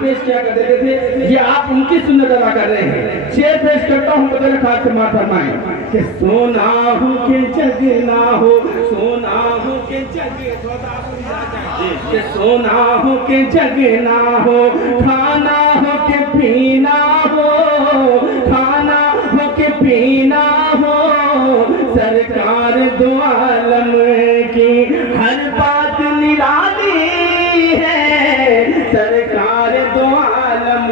पेश किया करते थे, ये आप उनकी सुन्नत अदा कर रहे हैं। शेर पेश करता हूँ, बदल खास से माफ फरमाएं कि सोना हो के जगना हो, सोना हो के कि सोना हो के जगना हो, खाना हो के पीना हो, खाना हो के पीना हो, सरकार दो आलम की हर बात निराली है, सरकार दो आलम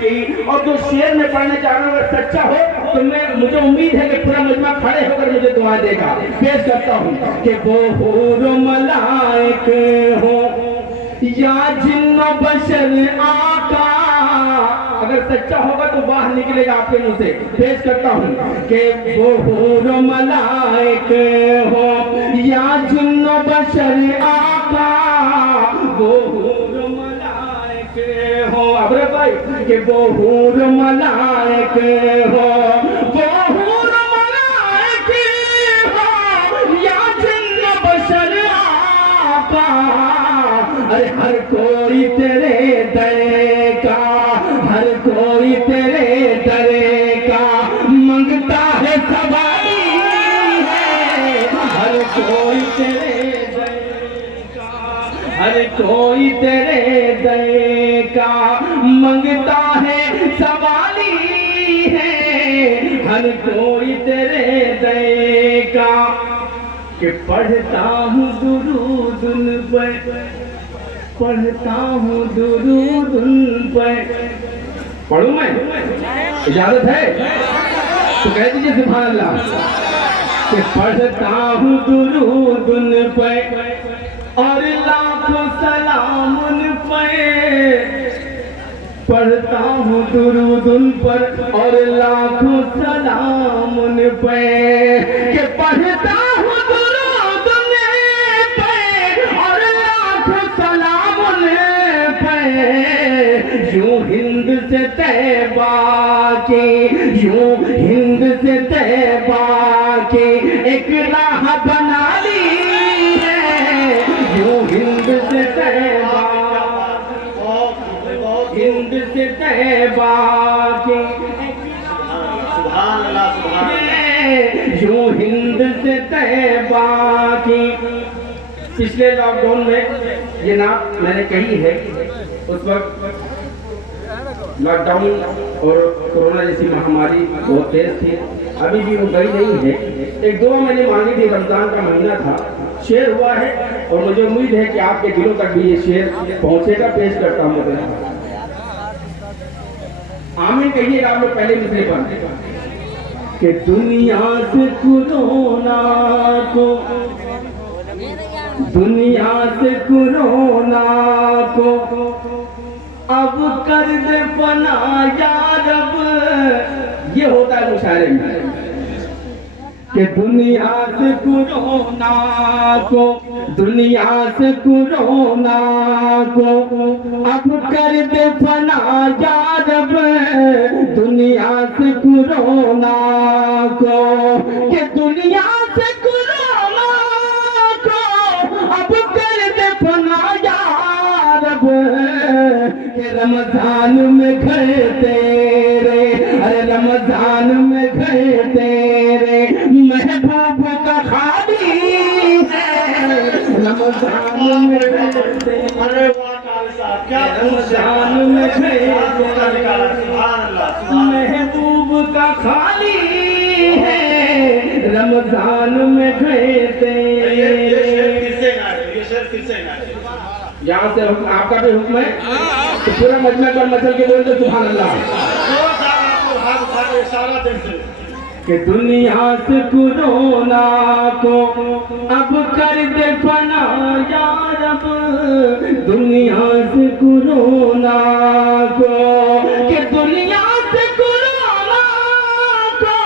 की। और जो शेर में पढ़ने जा रहा हूँ अगर सच्चा हो तो मुझे उम्मीद है कि पूरा मजमा खड़े होकर मुझे दुआ देगा। पेश करता हूँ कि वो हूर मलाइक हो या जिन्न बशर आका, अगर सच्चा होगा तो बाहर निकलेगा आपके मुंह से। पेश करता हूँ कि वो हूर मलाइक हो या जिन्न बशर आका, वो हूर मलाइक हो, अबरे भाई कि वो हूर मलाइक हो, वो हूर मलाइक हो या जिन्न बशर आका, अरे हर कोई तेरे दर का, हर कोई तेरे दर का मंगता है सवारी है, हर कोई तेरे दर का, हर कोई तेरे दर का मंगता है सवारी है, हर कोई तेरे दर का। कि पढ़ता हूँ दुरूद उन पर, पढ़ता हूँ दुरूद उन पर, पढ़ूं मैं, इजाजत है तो कह दीजिए सुभान अल्लाह। कि पढ़ता हूँ दुरूद उन पर और लाखों सलाम उन पर, पढ़ता हूँ दुरूद उन पर और लाखों सलाम उन पर। कि पढ़ता हूँ दुरूद उन पर और लाखों सलाम उन पर, यूं हिंद से तैबा की, यूं हिंद से तैबा की एक राह बना ली है, यूं हिंद से तैबा, हिंद से तैबा की, सुभान अल्लाह सुभान अल्लाह, यूं हिंद से तैबा की। पिछले लॉकडाउन में ये नात मैंने कही है, उस वक्त लॉकडाउन और कोरोना जैसी महामारी बहुत तेज थी, अभी भी वो गई नहीं है। एक दुआ मैंने मांगी थी, रमजान का महीना था, शेर हुआ है और मुझे उम्मीद है कि आपके दिलों तक भी ये शेर पहुंचेगा। पेश करता हूँ, आमीन कहिएगा आप लोग पहले मिसरे पर। कि दुनिया से कोरोना को, दुनिया से कोरोना को अब कर दे फना या रब, ये होता है मुशायरे में। कि दुनिया से कोरोना को, दुनिया से कोरोना को अब कर दे फना या रब, दुनिया से कोरोना को। कि दुनिया से कोरोना को अब कर दे फना या रब, कि रमजान में घर तेरे, अरे रमजान में घर तेरे महबूब का खाली है, रमजान में घर तेरे, अरे रमजान में घर तेरे महबूब का खाली है, रमजान में घर तेरे। यहाँ से आपका भी हुक्म है तो पूरा मजमा पर मचल के बोल दो सुभान अल्लाह। कि दुनिया से कोरोना को अब कर दे फना या रब, दुनिया से कोरोना को। कि दुनिया से कोरोना को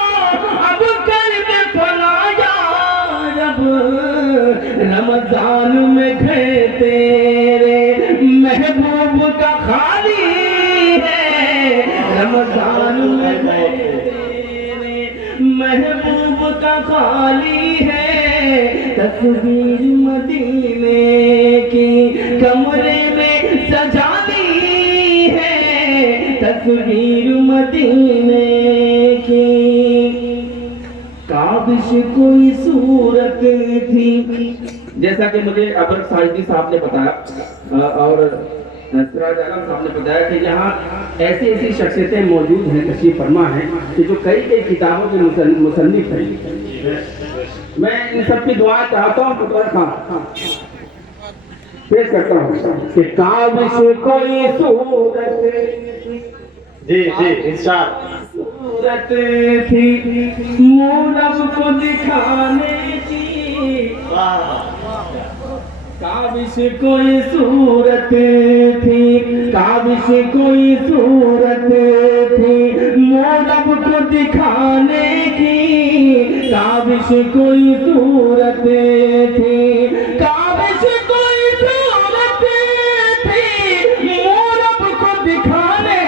अब कर दे फना या रब, रमजान में घर तेरे महबूब का खाली है, रमजान में महबूब का खाली है। तस्वीर मदीने की कमरे में सजानी है, तस्वीर मदीने की, काबिश कोई सूरत थी। जैसा कि मुझे अबर साहिदी साहब ने बताया और सिराज आलम साहब ने बताया कि यहाँ ऐसी ऐसी शख्सियतें मौजूद हैं, तशरीफ फरमा है, कि जो कई कई किताबों के मुसन्निफ हैं। मैं इन सब की दुआ चाहता हूँ तो पेश करता हूँ कि काबिश कोई सूरत, जी जी इंशाअल्लाह, सूरत थी मूरब को दिखाने की, काबिश कोई सूरत थी, काबिश कोई सूरत थी मूरब को दिखाने की, काबिश कोई सूरत थी, काबिश कोई सूरत थी मूरब को दिखाने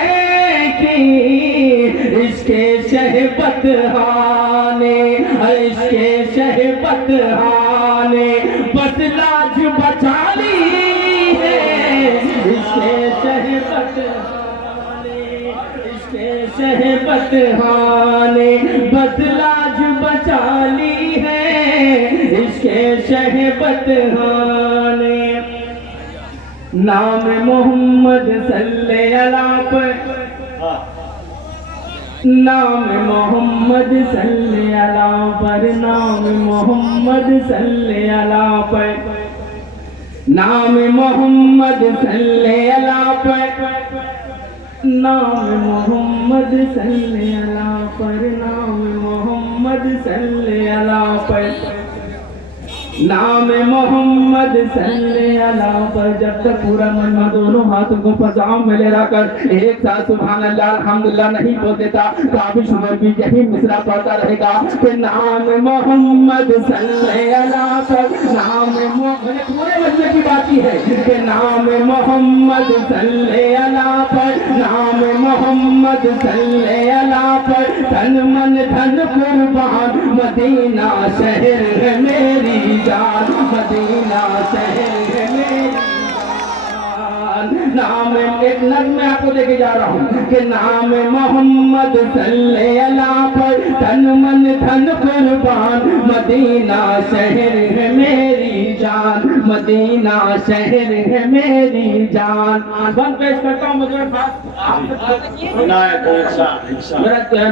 की, इसके शहबत हाने, इसके शहबत हाने बस लाज बचा ली है, इसके शहबत हाने, इसके शहबत हाने बस लाज बचा ली है, इसके शहबत हाने। नाम मोहम्मद सल्लल्लाहु पर, नाम मोहम्मद सल्लल्लाहु पर, नाम मोहम्मद सल्लल्लाहु पर, नाम मोहम्मद सल्लल्लाहु पर, नाम मोहम्मद सल्लल्लाहु पर, नाम मोहम्मद सल्लल्लाहु पर, नाम मोहम्मद सल्लल्लाहु पर। जब तक पूरा मन दोनों हाथों को पजाम में ले रखकर एक साथ सुभान अल्लाह अल्हम्दुलिल्लाह नहीं बोल देता, काबिश उमर भी यही मिसरा पढ़ता रहेगा कि नाम मोहम्मद सल्लल्लाहु पर, नाम मोहम्मद, पूरे मजमे की बात ही है कि नाम मोहम्मद सल्लल्लाहु पर, नाम मोहम्मद सल्लल्लाहु पर, तन मन धन कुर्बान मदीना शहर है मेरी जान, मदीना शहर है मेरी जान। नाम एक नज़्म में आपको देके जा रहा हूँ कि नाम मोहम्मद सल्लल्लाहु पर, तन मन धन कुर्बान मदीना शहर है मेरी जान, मदीना शहर है मेरी जान। बंद पेश करता हूँ मुझे मेरा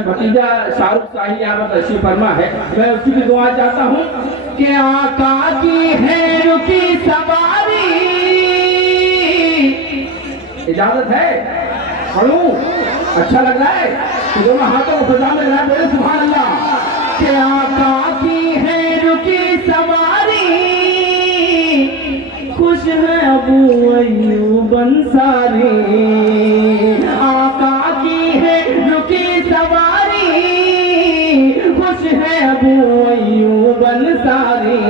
भतीजा शाहरुख शाही यहाँ तशरीफ फरमा है, मैं उसकी भी दुआ चाहता हूँ कि आका की है रुकी सवारी, इजाजत है पढ़ूं, अच्छा लग रहा है तो दोनों हाथों को सजा में रहा है सुभान अल्लाह। कि आका की है रुकी सवारी, खुश है अबू अय्यूब अंसारी, आका की है रुकी सवारी, खुश है अबू अय्यूब अंसारी,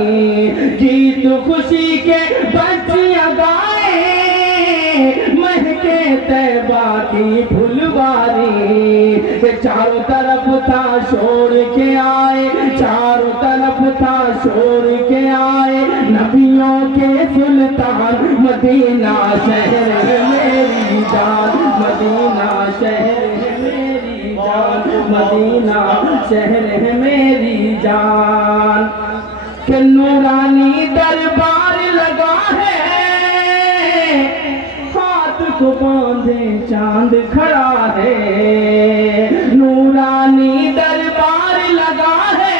गीत खुशी के बच्चियां गाए महके तैबा की फुलवारी, चारों तरफ था शोर के आए, चारों तरफ था शोर के आए नबियों के सुल्तान, मदीना शहर है मेरी जान, मदीना शहर है मेरी जान, मदीना शहर है मेरी जान। कि नूरानी दरबार लगा है, हाथ को बांधे चांद खड़ा है, नूरानी दरबार लगा है,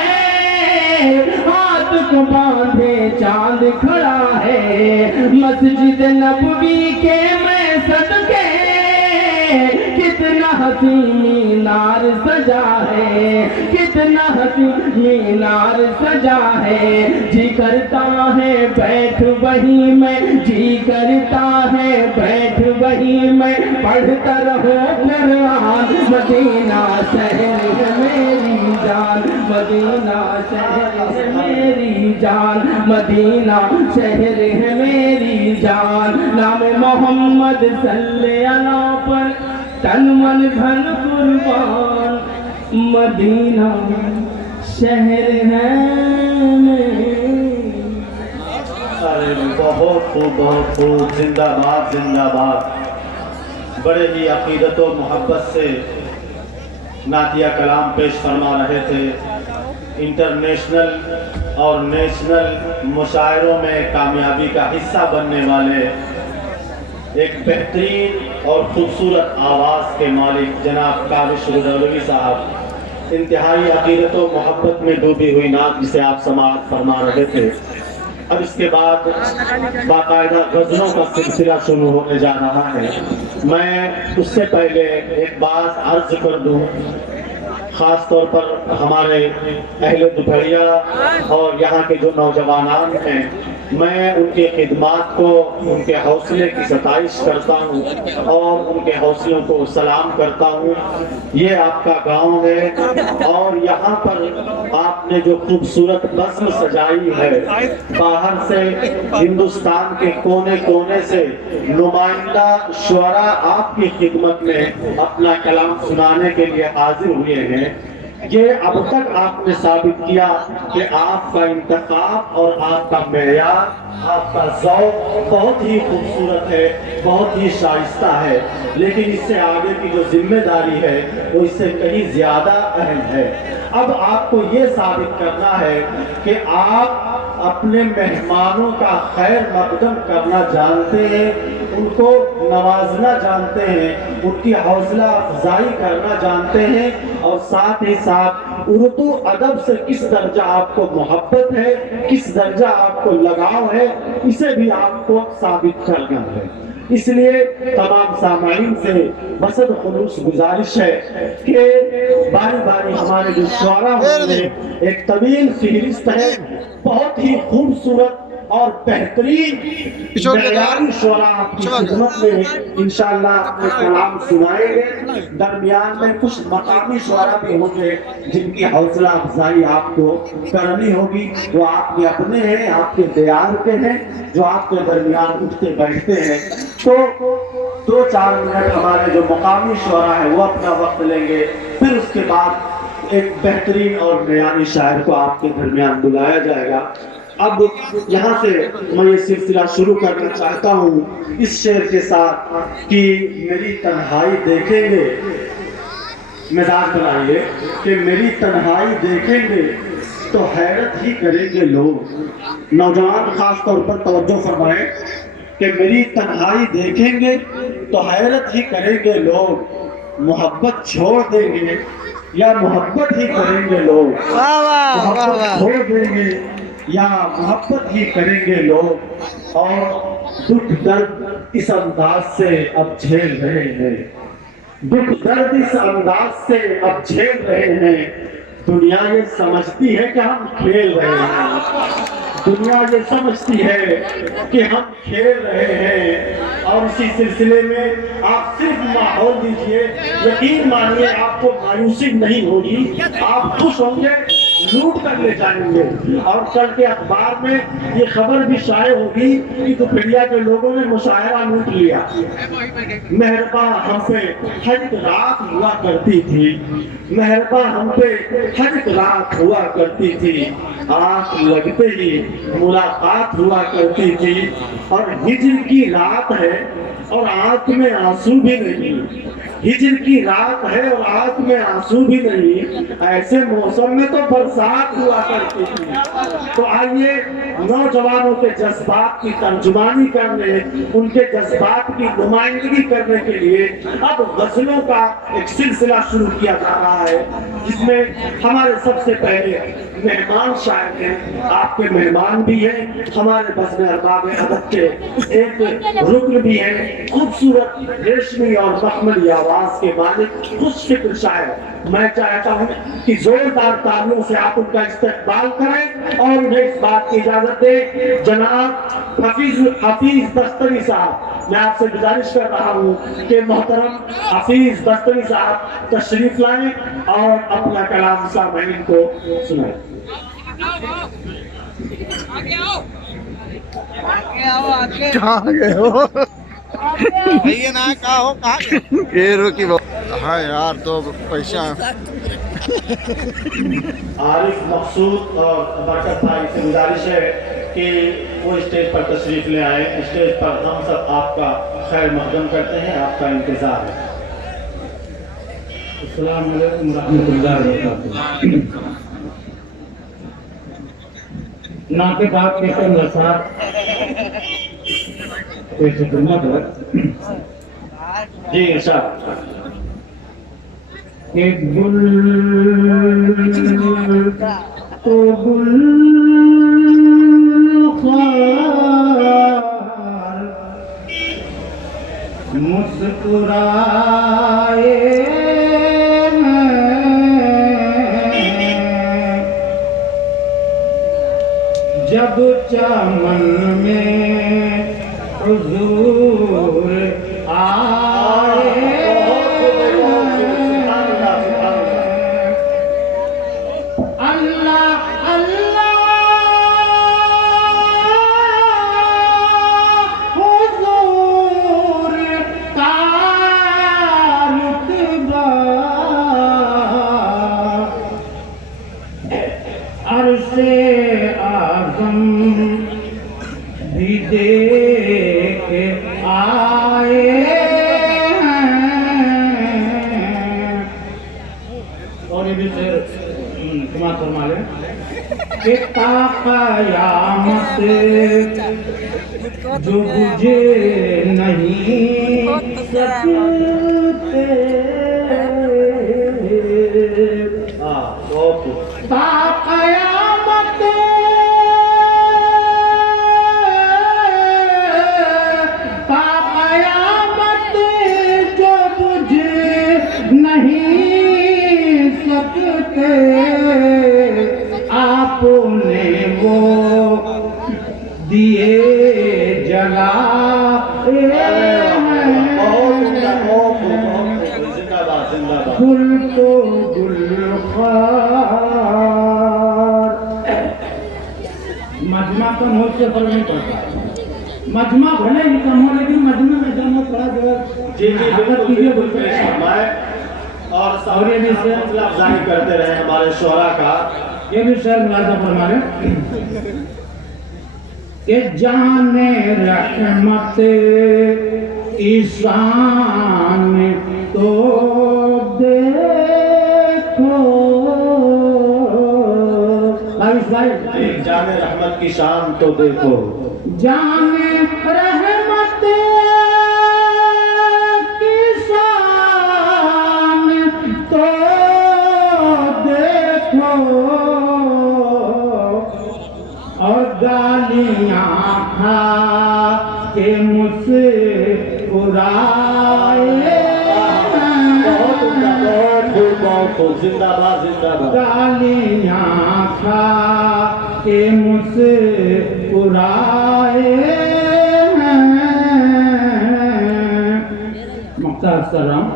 हाथ को बांधे चांद खड़ा है, मस्जिद नबवी के मैं सदके कितना हसीन मीनार सजा है, कितना हसीन मीनार सजा है, जी करता है बैठ वहीं मैं, जी करता है बैठ वहीं मैं, पढ़ता रहो कुरान, मदीना शहर है मेरी जान, मदीना शहर है मेरी जान, मदीना शहर है मेरी जान। नाम मोहम्मद सल्लल्लाहु पर, तन मन धन कुर्बान मदीना शहर है मेरी। अरे बहुत खूब जिंदाबाद जिंदाबाद, बड़े ही अकीदत व मोहब्बत से नातिया कलाम पेश फरमा रहे थे। इंटरनेशनल और नेशनल मुशायरों में कामयाबी का हिस्सा बनने वाले एक बेहतरीन और खूबसूरत आवाज़ के मालिक जनाब काविश रुदौलवी साहब इंतहाई अकीदत व मोहब्बत में डूबी हुई नात जिसे आप समाअत फरमा रहे थे। अब इसके बाद बाकायदा गज़लों का सिलसिला शुरू होने जा रहा है। मैं उससे पहले एक बात अर्ज कर दूं, ख़ास तौर पर हमारे अहले दुपहरिया और यहाँ के जो नौजवान हैं, मैं उनके खिदमात को, उनके हौसले की सताइश करता हूँ और उनके हौसलों को सलाम करता हूँ। ये आपका गांव है और यहाँ पर आपने जो खूबसूरत बज़्म सजाई है, बाहर से हिंदुस्तान के कोने कोने से नुमाइंदा शुअरा आपकी खिदमत में अपना कलाम सुनाने के लिए हाजिर हुए हैं। ये अब तक आपने साबित किया कि आपका इंतखाब और आपका मेयार, आपका ज़ौक़ बहुत ही खूबसूरत है, बहुत ही शाइस्ता है, लेकिन इससे आगे की जो जिम्मेदारी है वो इससे कहीं ज़्यादा अहम है। अब आपको ये साबित करना है कि आप अपने मेहमानों का खैर मकदम करना जानते हैं, उनको नवाजना जानते हैं, उनकी हौसला अफजाई करना जानते हैं और साथ ही साथ उर्दू अदब से किस दर्जा आपको मोहब्बत है, किस दर्जा आपको लगाव है, इसे भी आपको साबित करना है। इसलिए तमाम सामाईन से बसद खुलूस गुजारिश है कि बारी बारी हमारे जो शुअरा होंगे, एक तवील फहरिस्त है, बहुत ही खूबसूरत और बेहतरीन बयानी शुअरा आपकी खिदमत में इंशाअल्लाह अपने कलाम सुनाएंगे। दरमियान में कुछ मकामी शुअरा भी होंगे जिनकी हौसला अफजाई आपको करनी होगी। वो आपके अपने हैं, आपके दियार के हैं, जो आपके दरमियान उठते बैठते हैं। तो 2-4 मिनट हमारे जो मकामी शुअरा है वो अपना वक्त लेंगे, फिर उसके बाद एक बेहतरीन और बयानी शायर को आपके दरमियान बुलाया जाएगा। अब यहाँ से मैं ये सिलसिला शुरू करना चाहता हूँ इस शेर के साथ कि मेरी तन्हाई देखेंगे, मिजाज बनाइए कि मेरी तन्हाई देखेंगे तो हैरत ही करेंगे लोग। नौजवान खास तौर पर तवज्जो फरमाएं कि मेरी तन्हाई देखेंगे तो हैरत ही करेंगे लोग, मोहब्बत छोड़ देंगे या मोहब्बत ही करेंगे लोग, मोहब्बत छोड़ देंगे या मोहब्बत ही करेंगे लोग। और दुख दर्द इस अंदाज से अब झेल रहे हैं, दुख दर्द इस अंदाज से अब झेल रहे हैं। दुनिया ये समझती है कि हम खेल रहे हैं, दुनिया ये समझती है कि हम खेल रहे हैं। और इसी सिलसिले में आप सिर्फ माहौल दीजिए, यकीन मानिए आपको मायूसी नहीं होगी, आप खुश होंगे, लूट कर ले जाएंगे। और कल के अखबार में ये खबर भी शाये होगी कि दुपहिया के लोगों ने मुशायरा लूट लिया। मेहरबा हम पे हर एक रात हुआ करती थी, मेहरबा हम पे हर एक रात हुआ करती थी, आंख लगते ही मुलाकात हुआ करती थी। और हिज्र की रात है और आंख में आंसू भी नहीं, हिज्र की रात है और आंख में आंसू भी नहीं, ऐसे मौसम में तो बरसात हुआ करती थी। तो आइए नौजवानों के जज्बात की तर्जुमानी करने, उनके जज्बात की नुमाइंदगी करने के लिए अब गजलों का एक सिलसिला शुरू किया जा रहा है, जिसमें हमारे सबसे पहले मेहमान शायर हैं, आपके मेहमान भी हैं, हमारे बज़्म अरबाब अदब के एक रुकन भी हैं, खूबसूरत रेशमी और मखमली आवाज के मालिक खुश फिक्र शायर। मैं चाहता हूँ कि जोरदार तालियों से आप उनका इस्तकबाल करें और उन्हें इस बात की इजाजत दें। जनाब हफीज दस्तवी साहब, मैं आपसे गुजारिश कर रहा हूँ कि मोहतरम हफीज दस्तवी साहब तशरीफ लाएं और अपना कलाम सामईन को सुनाएं। कहाँ गए हो? ये ना कहा हो कहा ये रुकी हाँ यार तो पैसा आरिफ मकसूद और बरकत भाई से गुजारिश है कि वो स्टेज पर तशरीफ ले आए। स्टेज पर हम सब आपका खैर मकदम करते हैं, आपका इंतजार है। अस्सलाम वालेकुम रहमतुल्लाहि व बरकातहू। नाते बात के साथ कोई खिदमत है जी इरशाद। एक गुल तो गुल ख्वार मुस्कुराए जब चमन में हुजूर आए। अल्लाह अल्लाह हुजूर का रुतबा अर्शे आज़म भी देख आए हैं। और ये भी शेर कमाल फरमा ले कि ता क़यामत जो बुझे नहीं सकते ता क़यामत जो बुझे नहीं सकते आपने वो दिए जला गुल को गुलखार। मजमा कम हो से फर्क नहीं पड़ता, मजमा भले ही कम हो लेकिन मजमे में जब थोड़ा जो जी जी बिल्कुल बिल्कुल पेश फरमाए। और ये भी शेर अफजाई करते रहे हमारे शोरा का। ये भी शेर मुलाजा फरमा रहे कि जाने रहमत ईशान तो देखो भाई जाने रहमत की शान तो देखो। जाने रहमत की शान तो देखो और गालियां खा के मुस्कुराए जिंदाबाद जिंदाबाद। गालियां खा के मुस्कुराए मुख्तार सलाम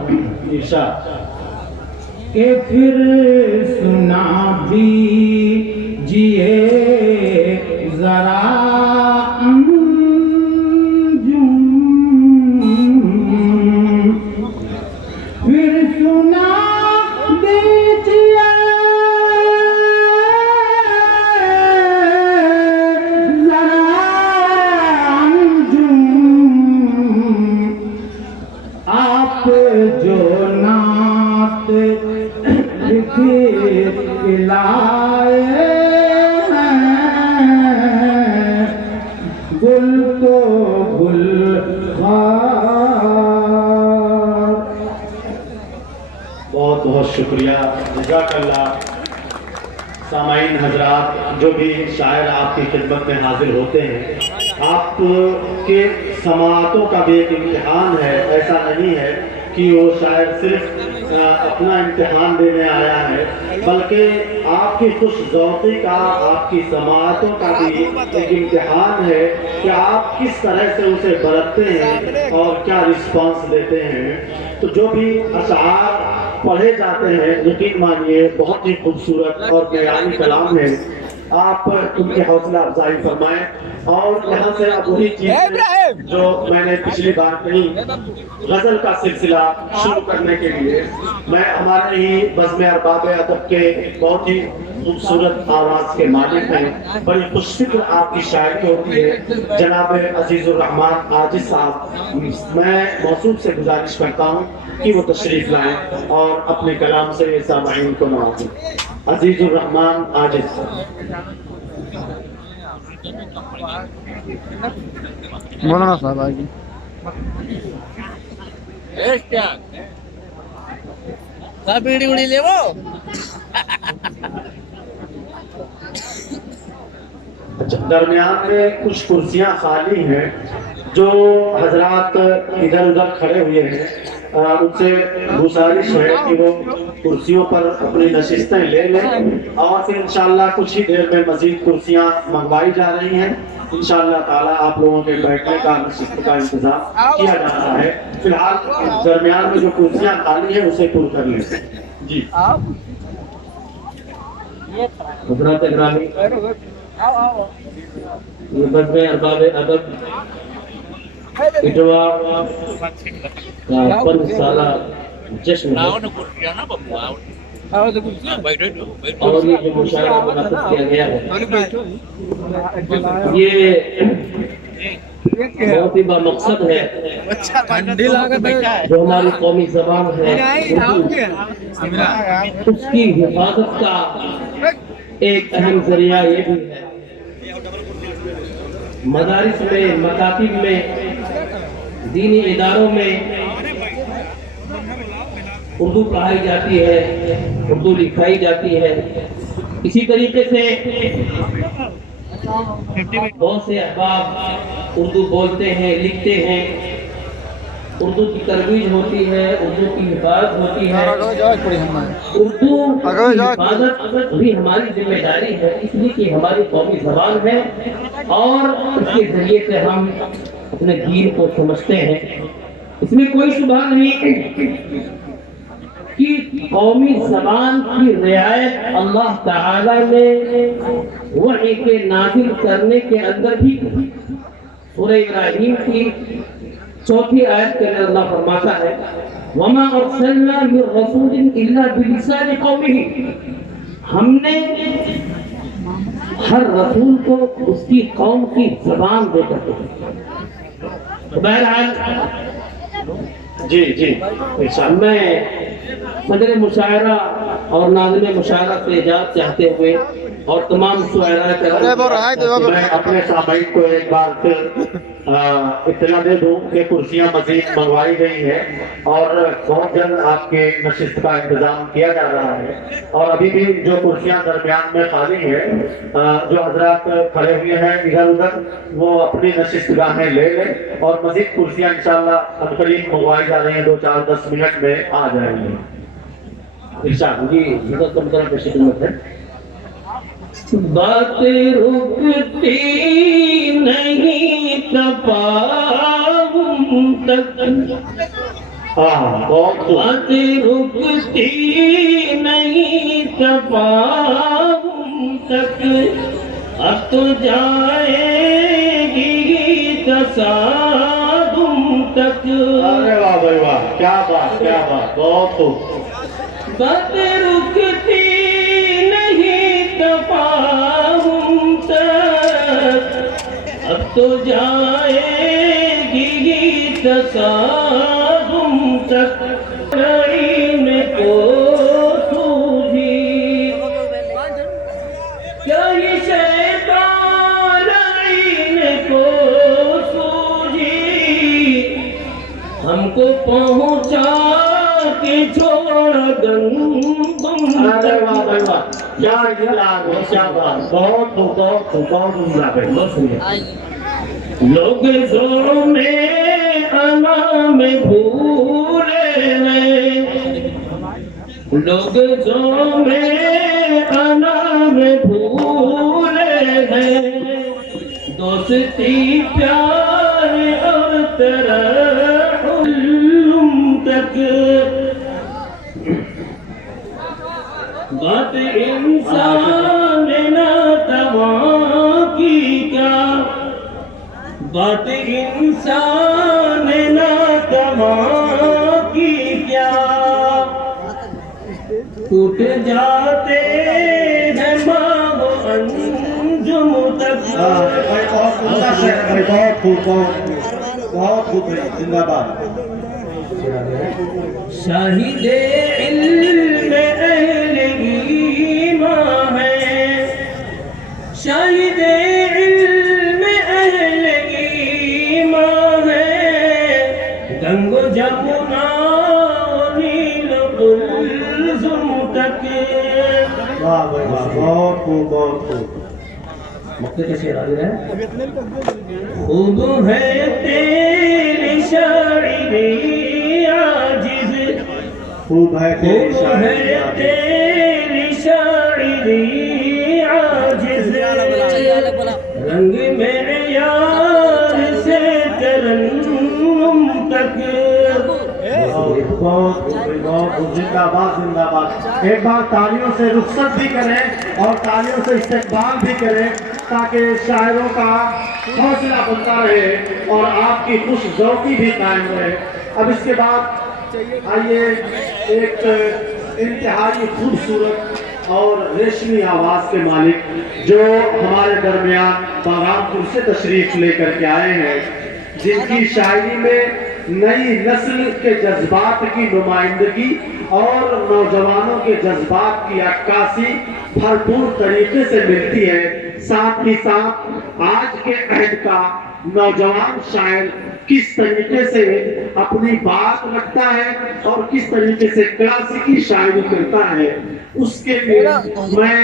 इरशाद के फिर सुना भी जिए जरा अंजुम फिर सुना दीजिए जरा अंजुम आप जो नात खिलाए हैं गुल को गुल बहुत बहुत शुक्रिया जज़ाकल्लाह। सामाईन हजरात, जो भी शायर आपकी खिदमत में हाजिर होते हैं, आपके समातों का भी एक इम्तिहान है। ऐसा नहीं है कि वो शायर सिर्फ अपना इम्तिहान देने आया है, बल्कि आपकी खुश ज़ौक़ी का, आपकी समातों का भी एक इम्तिहान है कि आप किस तरह से उसे बरतते हैं और क्या रिस्पॉन्स देते हैं। तो जो भी अशआर पढ़े जाते हैं, यकीन मानिए बहुत ही खूबसूरत और बयानी कलाम है। आप उनकी हौसला अफजाई फरमाएं और यहाँ से अब वही चीज़ जो मैंने पिछली बार कही, गजल का सिलसिला शुरू करने के लिए मैं हमारे ही बज़्म अरबाब अदब के बहुत ही खूबसूरत आवाज़ के मालिक हैं, बड़ी खुशफिक्र आपकी शायरी होती है जनाब अजीज़ुर रहमान आजिज़ साहब। मैं मौसूफ से गुजारिश करता हूँ कि वो तशरीफ़ लाएं और अपने कलाम से सामईन को नवाजें। अजीज़ुर रहमान आजिज़। मौलाना साहब आगे। बीड़ी उड़ी ले वो दरमियान में कुछ कुर्सियां खाली हैं, जो हजरात इधर उधर खड़े हुए हैं उनसे गुजारिश है कि वो कुर्सियों पर अपनी नशिस्तें ले लें और फिर इंशाअल्लाह कुछ ही देर में मजीद कुर्सियां मंगवाई जा रही हैं। इंशाअल्लाह ताला आप लोगों के बैठने का नशिस्त का इंतजाम किया जा रहा है। फिलहाल दरमियान में जो कुर्सियां खाली हैं उसे पुर कर लेते हैं जी। हज़रात इकरामी, ये बज़्म अरबाब अदब इटवा का 5 साला जश्न है और ये जो मुशायरा मुनक़िद किया गया है ये बहुत ही बामक़सद है। जो हमारी कौमी ज़बान है उसकी हिफाजत का एक अहम जरिया ये भी है। मदारिस में, मकातिब में, दीनी इदारों में उर्दू पढ़ाई जाती है, उर्दू लिखाई जाती है। इसी तरीके से बहुत से अहबाब उर्दू बोलते हैं, लिखते हैं, उर्दू की तरवीज होती है, उर्दू की हिफाजत होती है। उर्दू की हिफाजत भी हमारी जिम्मेदारी है, इसलिए कि हमारी कौमी ज़बान है और इसके जरिए से हम अपने दीन को समझते हैं। इसमें कोई शुबा नहीं कि कौमी ज़बान की रियायत अल्लाह ताला ने वही के नाज़िल करने के अंदर भी सूरह इब्राहीम की 4थी आयत के अंदर अल्लाह फरमाता है, वमा अरसलना मिन रसूलिन इल्ला बिलिसानि कौमिही, हमने हर रसूल को उसकी कौम की ज़बान देकर भेजा। बहरहाल जी जी मैं सदर मुशायरा और नाज़िम मुशायरा से इजाज़त चाहते हुए और तमाम शुआरा मैं अपने सामईन को एक बार फिर इत्तला दे दूं कि कुर्सियां मजीद मंगवाई गई है और बहुत जल्द आपके नशिस्त का इंतजाम किया जा रहा है। और अभी भी जो कुर्सियां दरमियान में खाली है, जो हजरात खड़े हुए हैं इधर उधर, वो अपनी नशिस्त गाहें ले लें और मजीद कुर्सियां इंशाअल्लाह अनकरीब मंगवाई जा रही हैं, 2-4-10 मिनट में आ जाएंगी इंशाअल्लाह। बातें रुकती नहीं तपाऊं तक, बातें रुकती नहीं तपाऊं तक, अब तो जाएगी तसादुम तक। अरे वाह भाई वाह, क्या बात क्या बात, बहुत खूब। बातें रुकती नहीं तपाऊं तक, अब तो जाएगी तसादुम तक। में को सूझी क्या ये शैतान को सूझी, हमको पहुंचा के छोड़ गंदम। अरे वाह भाई वाह, क्या क्या बात, बहुत बहुत बहुत उम्दा है। लोग जोरों में अना में भूले हैं, लोग जोरों में अना में भूले हैं, दोस्ती प्यार और तरहम तक। बात इंसान ना तवा की क्या, बात इंसान ना कमा की क्या, टूट जाते हैं माहो अंजुम तक। भाई बहुत अच्छा शेर, भाई बहुत खूब है, जिंदाबाद। शाहिदे इल्म अहले ईमान है, शाहिदे इल्म अहले ईमान है, गंगो जमुना नील कुलजुम तक। वाह भाई वाह, बहुत खूब। मक्के के शेर आगे है। खूब है तेरी शायरी आजिज़, खूब है तेरी शायरी आजिज़, रंग में यार से तरन्नुम तक। बहुत जिंदाबाद। एक बार तालियों से रुखसत भी करें और तालियों से इस्तकबाल भी करें, ताकि शायरों का हौसला बनता रहे और आपकी खुश ज़ौक़ी भी कायम रहे। अब इसके बाद आइए एक इंतहाई खूबसूरत और रेशमी आवाज़ के मालिक जो हमारे दरमियान बहरामपुर से तशरीफ़ लेकर के आए हैं, जिनकी शायरी में नई नस्ल के जज्बात की नुमाइंदगी और नौजवानों के जज्बात की अक्कासी भरपूर तरीके से मिलती है। साथ ही साथ आज के अहद का नौजवान शायर किस तरीके से अपनी बात रखता है और किस तरीके से क्लासिकी शायरी करता है, उसके लिए मैं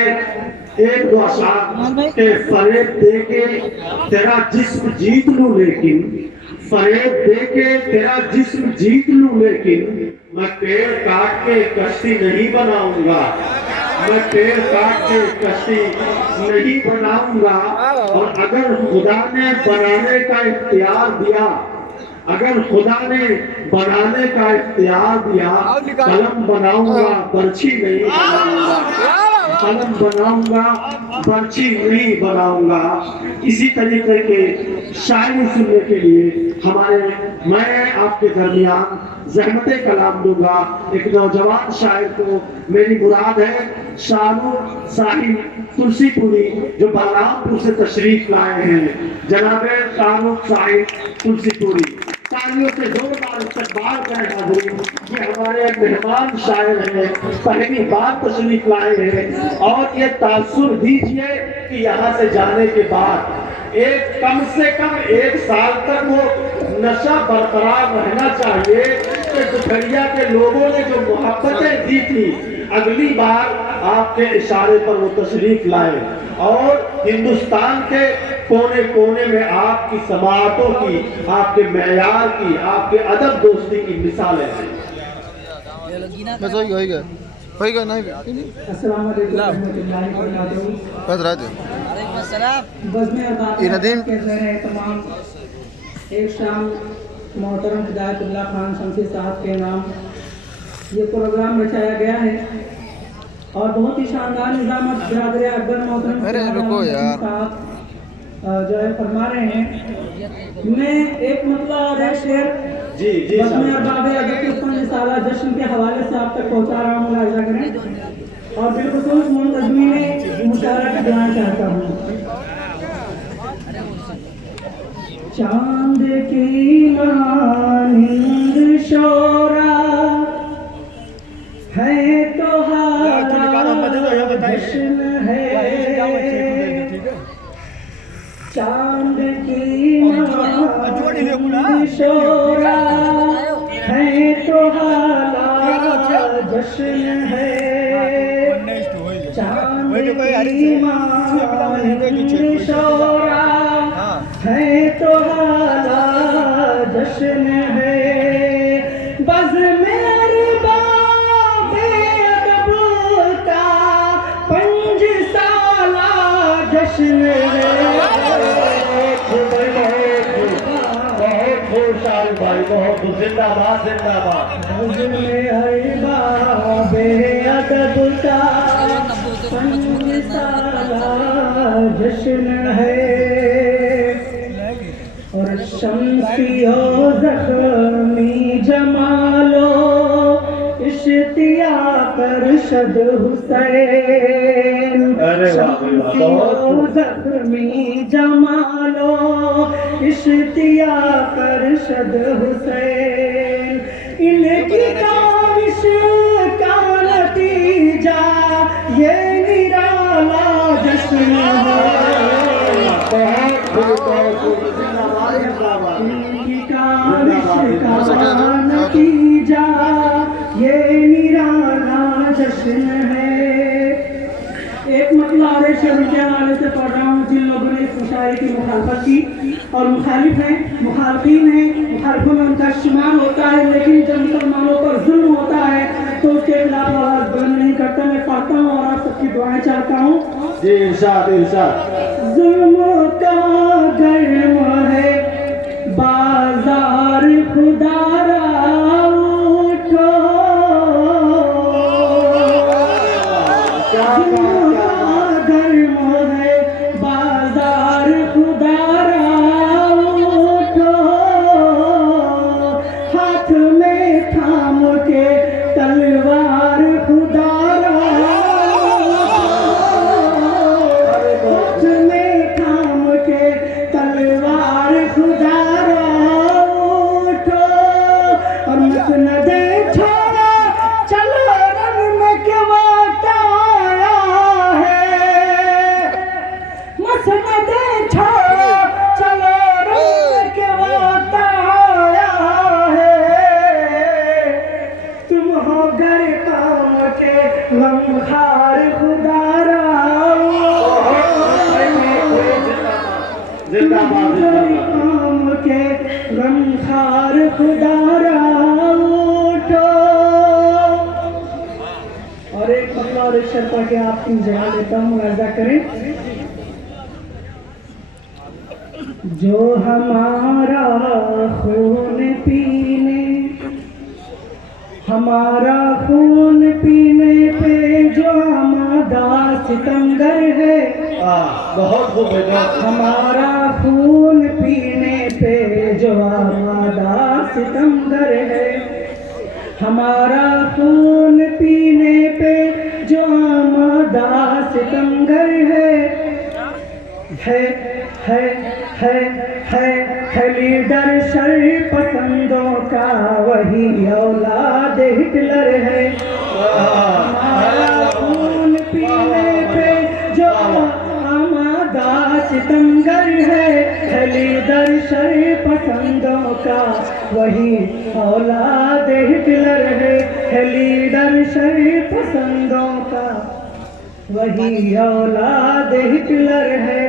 एक दो अशार के फरेब दे के तेरा जिस्म जीत लूं, लेकिन फरेब दे के तेरा जिस्म जीत लूं, लेकिन मैं पेड़ काट के कश्ती नहीं बनाऊंगा, मैं पेड़ काट के कश्ती नहीं बनाऊंगा। और अगर खुदा ने बनाने का इख्तियार दिया, अगर खुदा ने बनाने का इख्तियार दिया, कलम बनाऊंगा बर्छी नहीं बनाऊंगा, कलम बनाऊंगा बर्छी नहीं बनाऊंगा। इसी तरीके के शायरी सुनने के लिए मैं आपके दरमियान ज़हमत कलाम दूंगा। एक नौजवान शायर को मेरी मुराद है शाहरुख साहिब तुलसीपुरी, जो बलरामपुर से तशरीफ लाए हैं। जनाबे शाहरुख साहिब तुलसीपुरी, तालियों से जोरदार इस्तकबाल करें हाज़रीन। ये हमारे मेहमान शायर हैं, पहली बार तशरीफ लाए हैं और ये तासुर दीजिए कि यहाँ से जाने के बाद एक कम से कम 1 साल तक वो नशा बरकरार रहना चाहिए कि दुपहरिया के लोगों ने जो मोहब्बतें दी थी, अगली बार आपके इशारे पर वो तशरीफ लाए और हिंदुस्तान के कोने कोने में आपकी समातों की, आपके मेयार की, आपके अदब दोस्ती की मिसालें हैं। होएगा नहीं अस्सलाम वालेकुम रहमतुल्लाहि व बरकातहू। बस राज बज़्म ये नदीम के ज़रिए तमाम एक शाम मोहतरम हिदायतुल्लाह खान शमसी साहब के नाम ये प्रोग्राम रचाया गया है और बहुत ही शानदार निज़ामत बिरादर अकबर मोहतरम साहब जो है फरमा रहे हैं। मैं एक मतलब और एक शेर बज़्म अरबाब अदब साला जश्न के हवाले से आप तक पहुँचा रहा हूँ, मुलाहिज़ा करें और बिलखुसूस मुंतज़मी में मुशारत करना चाहता हूँ। चांद की मानिंद शोरा है तो जश्न है, चांद की मानिंद शोरा है तो जश्न है, चांद की मानिंद शोरा है तो जश्न है। बज़्म अरबाब अदब का 5 साला जश्न है। बहुत जिंदाबाद जिंदाबाद। बज़्म अरबाब अदब का 5 साला जश्न है और शम्सियो ज़ख्मी जमालो इश्तियाक़ अरशद हुसैन। शम्सियो ज़ख्मी जमालो इश्तियाक़ अरशद हुसैन। इनकी काविश का नतीजा ये निराला जश्न है। इनकी काविश का नतीजा ये निराला जश्न है। एक मतलब और एक शेर के हवाले से पढ़ रहा हूँ। जिन लोगों ने इस मुशायरे की मुखालफत की और मुखालिफ हैं, मुखालफीन हैं, मुखालिफों में उनका शुमार होता है, लेकिन जब मुसलमानों पर जुल्म होता है तो उसके खिलाफ आवाज बुलंद नहीं करता। मैं पढ़ता हूँ और आप सबकी दुआएं चाहता हूँ। जी इरशाद इरशाद। जुल्म का गर्म है बाजार खुदारा उठो। जुल्म का गर्म है बाजार खुदारा उठो। हाथ में थाम के तलवार खुदारा, हाथ में थाम के तलवार खुदारा उठो। और मसनदे छोड़ा चलो रन में के वक्त आया है। मसनदे छोड़ा चलो रन में के वक्त आया है। तुम हो घर काम के गमखार खुदारा। जिंदाबाद जिंदाबाद। काम के गमखार खुदारा उठो। और एक मतलब और एक शेर पढ़ के आपकी जगह लेता हूँ, ऐसा करें। जो हमारा खून पीने, हमारा खून पीने पे जो आमादा सितमगर है। बहुत खूब बेटा। हमारा खून पीने पे जो आमादा सितमगर है। हमारा खून पीने पे जो आमादा सितमगर है। लीडर शर पसंदों का वही औलाद हिटलर है। हमारा खून पीने पे जो आमादा सितमगर है। लीडर शर पसंदों का वही औलाद हिटलर है। लीडर शर पसंदों का वही औलाद हिटलर है।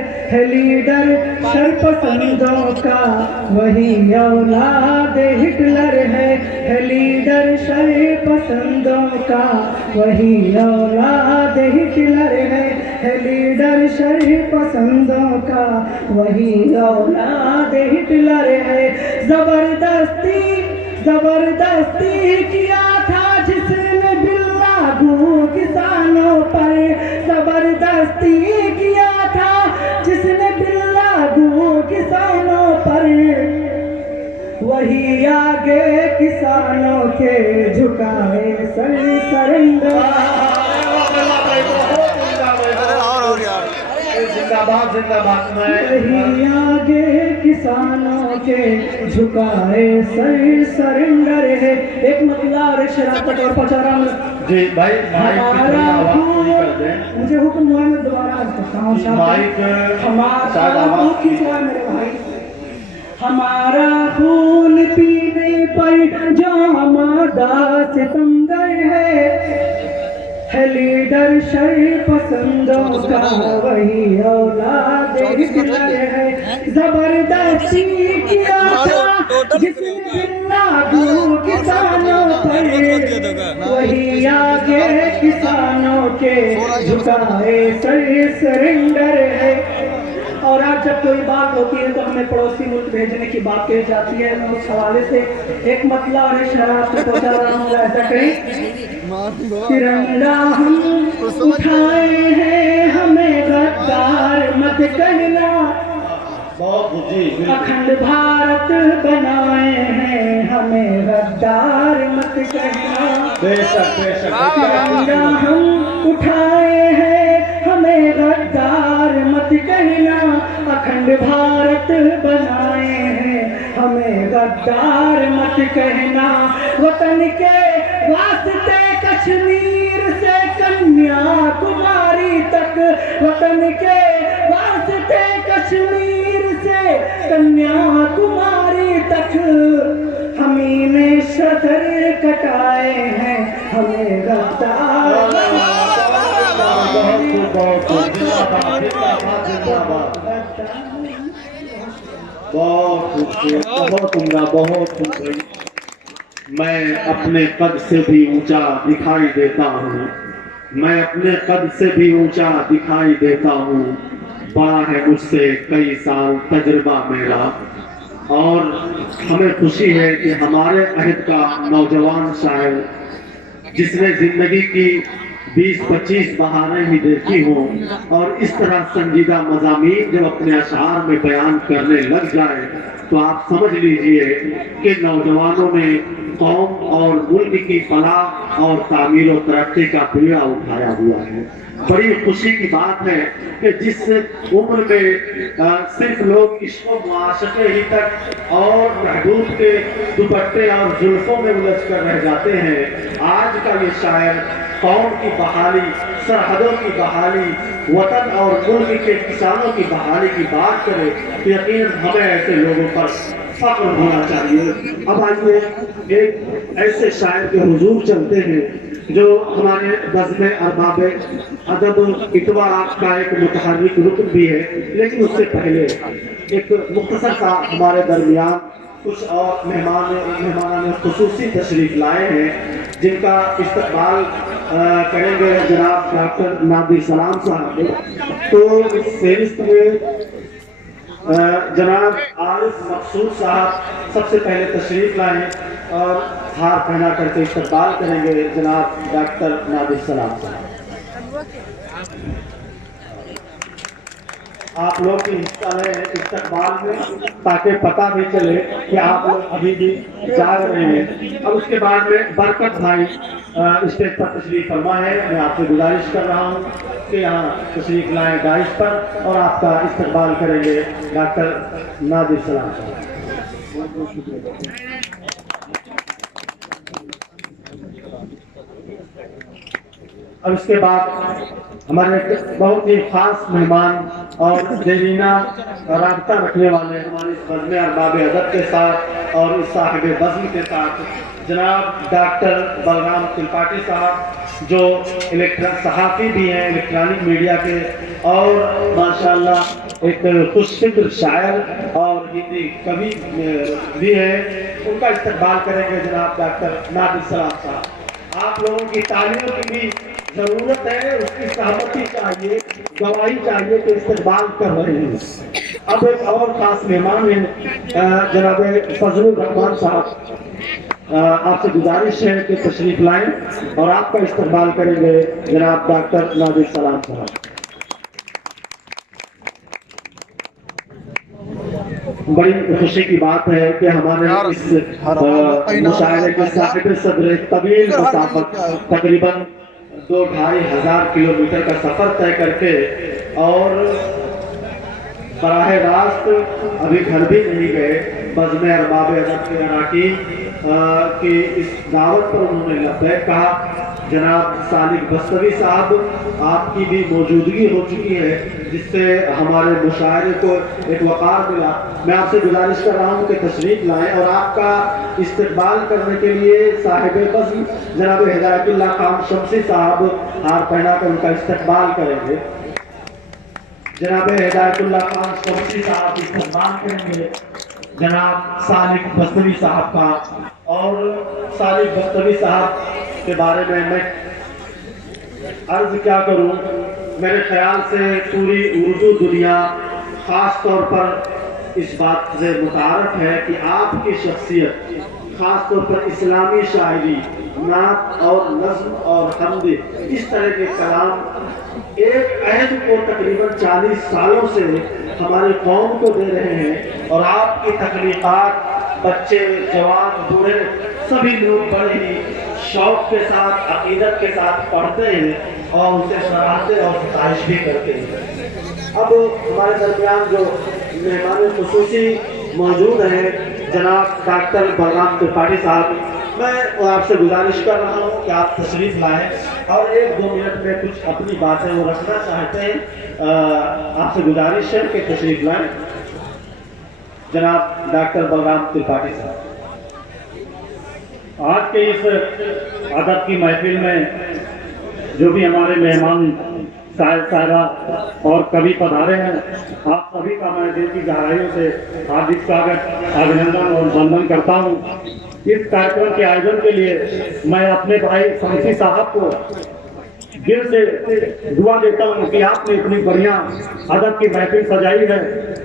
लीडर शरपसंदों का वही औलाद हिटलर है। लीडर शरपसंदों का वही औलाद हिटलर है। लीडर शरपसंदों का वही औलाद हिटलर है। जबरदस्ती जबरदस्ती किया था जिसने बिल्लागू किसानों पर। जबरदस्ती किया था जिसने बिल्लागू किसानों पर। वही आगे किसानों के झुकाए सर सरंगा। जिंदाबाद जिंदाबाद। वही आगे किसानों के झुकाए सर सरेंडर है। एक मतला और एक शराफत और पचारा में जी भाई हमारा मुझे हुक्म हुआ, मैं दोबारा करता हूँ। हमारा मेरे भाई, हमारा खून पीने पर जो आमादा सितमगर है। लीडर शरपसंदों का वही औलाद हिटलर है। जबरदस्ती किया था जिसने बिल्लागू किसानों पर। वही आगे किसानों के झुकाए सर सरेंडर है। और आज जब कोई बात होती है तो हमें पड़ोसी मुल्क भेजने की बात कही जाती है। मैं उस हवाले से एक मतला और एक शराब से पहुंचा रहा हूँ। ऐसा करें, तिरंगा हम उठाए हैं, हमें गद्दार मत कहना। बहुत जी बिल्कुल। अखंड भारत बनाए हैं, हमें गद्दार मत कहना। बेशक बेशक तिरंगा हम उठाए हैं, हमें गद्दार मत कहना। अखंड भारत बनाए हैं, हमें गद्दार मत कहना। वतन के वास्ते कश्मीर से कन्याकुमारी तक, वतन के वास्ते कश्मीर से कन्याकुमारी तक, हमी ने सदर कटाए हैं, हमें गद्दार। बहुत खूबसूरत, बहुत उम्दा, बहुत खूबसूरत। मैं अपने कद से भी ऊंचा दिखाई देता हूँ, मैं अपने कद से भी ऊंचा दिखाई देता हूँ। बड़ा है मुझसे कई साल तजुर्बा मेरा, और हमें खुशी है कि हमारे अहद का नौजवान शायर, जिसने जिंदगी की 20-25 बहारें ही देखी हों, और इस तरह संजीदा मज़ामीन जब अपने अशआर में बयान करने लग जाए, तो आप समझ लीजिए कि नौजवानों ने कौम और मुल्क की फलाह और तामीर और तरक्की का बीड़ा उठाया हुआ है। बड़ी खुशी की बात है कि जिस उम्र में सिर्फ लोग इश्क़ मुआशक़े ही तक और महबूब के दुपट्टे और जुल्फों में उलझ कर रह जाते हैं, आज का ये शायर कौम की बहाली, सरहदों की बहाली, वतन और मुल्क के किसानों की बहाली की बात करे, तो यकीन हमें ऐसे लोगों पर फख्र होना चाहिए। अब आइए एक ऐसे शायर के हुजूर चलते हैं जो हमारे बज़्म अरबाब अदब इतवा का एक मुतहर्रिक रुकन भी है, लेकिन उससे पहले एक मुख्तसर सा हमारे दरमियान कुछ और मेहमान खुसूसी तशरीफ लाए हैं, जिनका इस्तकबाल करेंगे जनाब डॉक्टर नादिर सलाम साहब। तो इस फेरिस्त में जनाब आरिफ मकसूद साहब सबसे पहले तशरीफ लाएं और हार पहना करके इस्तकबाल करेंगे जनाब डॉक्टर नादिर सलाम साहब। आप लोग भी हिस्सा लें इस्तकबाल में, ताकि पता भी चले कि आप लोग अभी भी जा रहे हैं। अब उसके बाद में बरकत भाई स्टेज पर तशरीफ फरमा है। मैं आपसे गुजारिश कर रहा हूँ कि यहाँ तशरीफ लाएं गाइस पर, और आपका इस्तकबाल करेंगे डॉक्टर नादिर सलाम साहब। अब इसके बाद हमारे बहुत ही खास मेहमान और देरीना राबता रखने वाले हमारे इस बज़्म अरबाब अदब के साथ और इस साहिब बज़्म के साथ जनाब डॉक्टर बलराम त्रिपाठी साहब, जो सहाफ़ी भी हैं इलेक्ट्रॉनिक मीडिया के, और माशाल्लाह एक खुशफिक्र शायर और हिंदी कवि भी हैं। उनका इस्तकबाल करेंगे जनाब डॉक्टर नादिर सलाम साहब। आप लोगों की तालियों की भी जरूरत है, उसकी सहमति चाहिए, गवाही चाहिए कि इस्तकबाल कर रहे हैं। अब एक और खास मेहमान हैं जनाब फजलुर रहमान साहब, आपसे गुजारिश है कि तशरीफ लाएं और आपका इस्तकबाल करेंगे जनाब डॉक्टर नादिर सलाम साहब। बड़ी खुशी की बात है कि हमारे इस मुशायरे के साहिब सदर तवील मसाफत तकरीबन 2-2.5 हज़ार किलोमीटर का सफर तय करके और बराह रास्त अभी घर भी नहीं गए, बज़्म अरबाब अदब के अराकीन की इस दावत पर उन्होंने लब्बैक कहा। जनाब सालिक बस्तवी साहब, आपकी भी मौजूदगी हो चुकी है, जिससे हमारे मुशायरे को एक वक़ार मिला। मैं आपसे गुजारिश कर रहा हूँ कि तशरीफ लाएं और आपका इस्तकबाल करने के लिए साहिब बज़्म जनाब हिदायतुल्लाह खान शमसी साहब हार पहना कर उनका इस्तकबाल करेंगे। जनाब हिदायतुल्लाह खान शमसी साहब इस्तकबाल करेंगे जनाब सालिक बस्तवी साहब का। और सालिक बस्तवी साहब के बारे में मैं अर्ज क्या करूं, मेरे ख्याल से पूरी उर्दू दुनिया ख़ास तौर पर इस बात से मुतारफ है कि आपकी शख्सियत ख़ास तौर पर इस्लामी शायरी, नात और नज़्म और हमद, इस तरह के कलाम एक अहद को तकरीबन 40 सालों से हमारी कौम को दे रहे हैं। और आपकी तख्लीकात बच्चे, जवान, बूढ़े सभी लोग बड़े ही शौक के साथ, अकीदत के साथ पढ़ते हैं और उसे सराहते और सताइश भी करते हैं। अब हमारे दरमियान जो मेहमान खुसूसी मौजूद हैं जनाब डॉक्टर बलराम त्रिपाठी साहब, मैं आपसे गुजारिश कर रहा हूं कि आप तशरीफ लाएं और 1-2 मिनट में कुछ अपनी बातें वो रखना चाहते हैं। आपसे गुजारिश है कि तशरीफ लाएं जनाब डॉक्टर बलराम त्रिपाठी साहब। आज के इस अदब की महफिल में जो भी हमारे मेहमान शायर साहबा और कवि पधारे हैं, आप सभी का मैं दिल की गहराइयों से हार्दिक स्वागत, अभिनंदन और वंदन करता हूं। इस कार्यक्रम के आयोजन के लिए मैं अपने भाई शमसी साहब को दिल से दुआ देता हूं कि आपने इतनी बढ़िया अदब की महफिल सजाई है,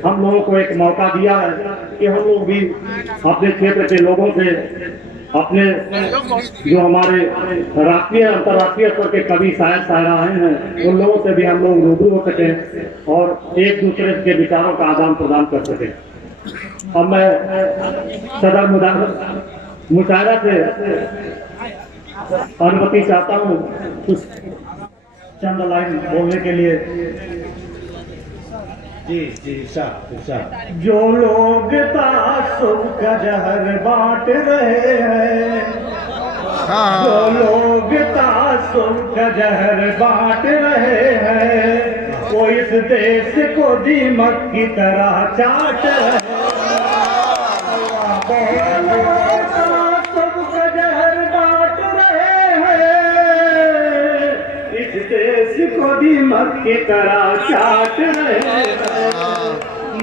हम लोगों को एक मौका दिया है कि हम लोग भी अपने क्षेत्र के लोगों से, अपने जो हमारे राष्ट्रीय अंतर्राष्ट्रीय स्तर के कवि शायर सायराएं हैं, उन लोगों से भी हम लोग रूबरू हो सकें और एक दूसरे के विचारों का आदान प्रदान कर सकें। अब मैं सदर मुशायरा से अनुमति चाहता हूँ कुछ चंद लाइन बोलने के लिए। जी साहब। जो लोग तासुब का जहर बांट रहे हैं, जो लोग तासुब का जहर बांट रहे हैं, वो इस देश को दीमक की तरह चाट रहे हैं। तासुब का जहर बांट रहे हैं, इस देश को दीमक की तरह चाट रहे हैं।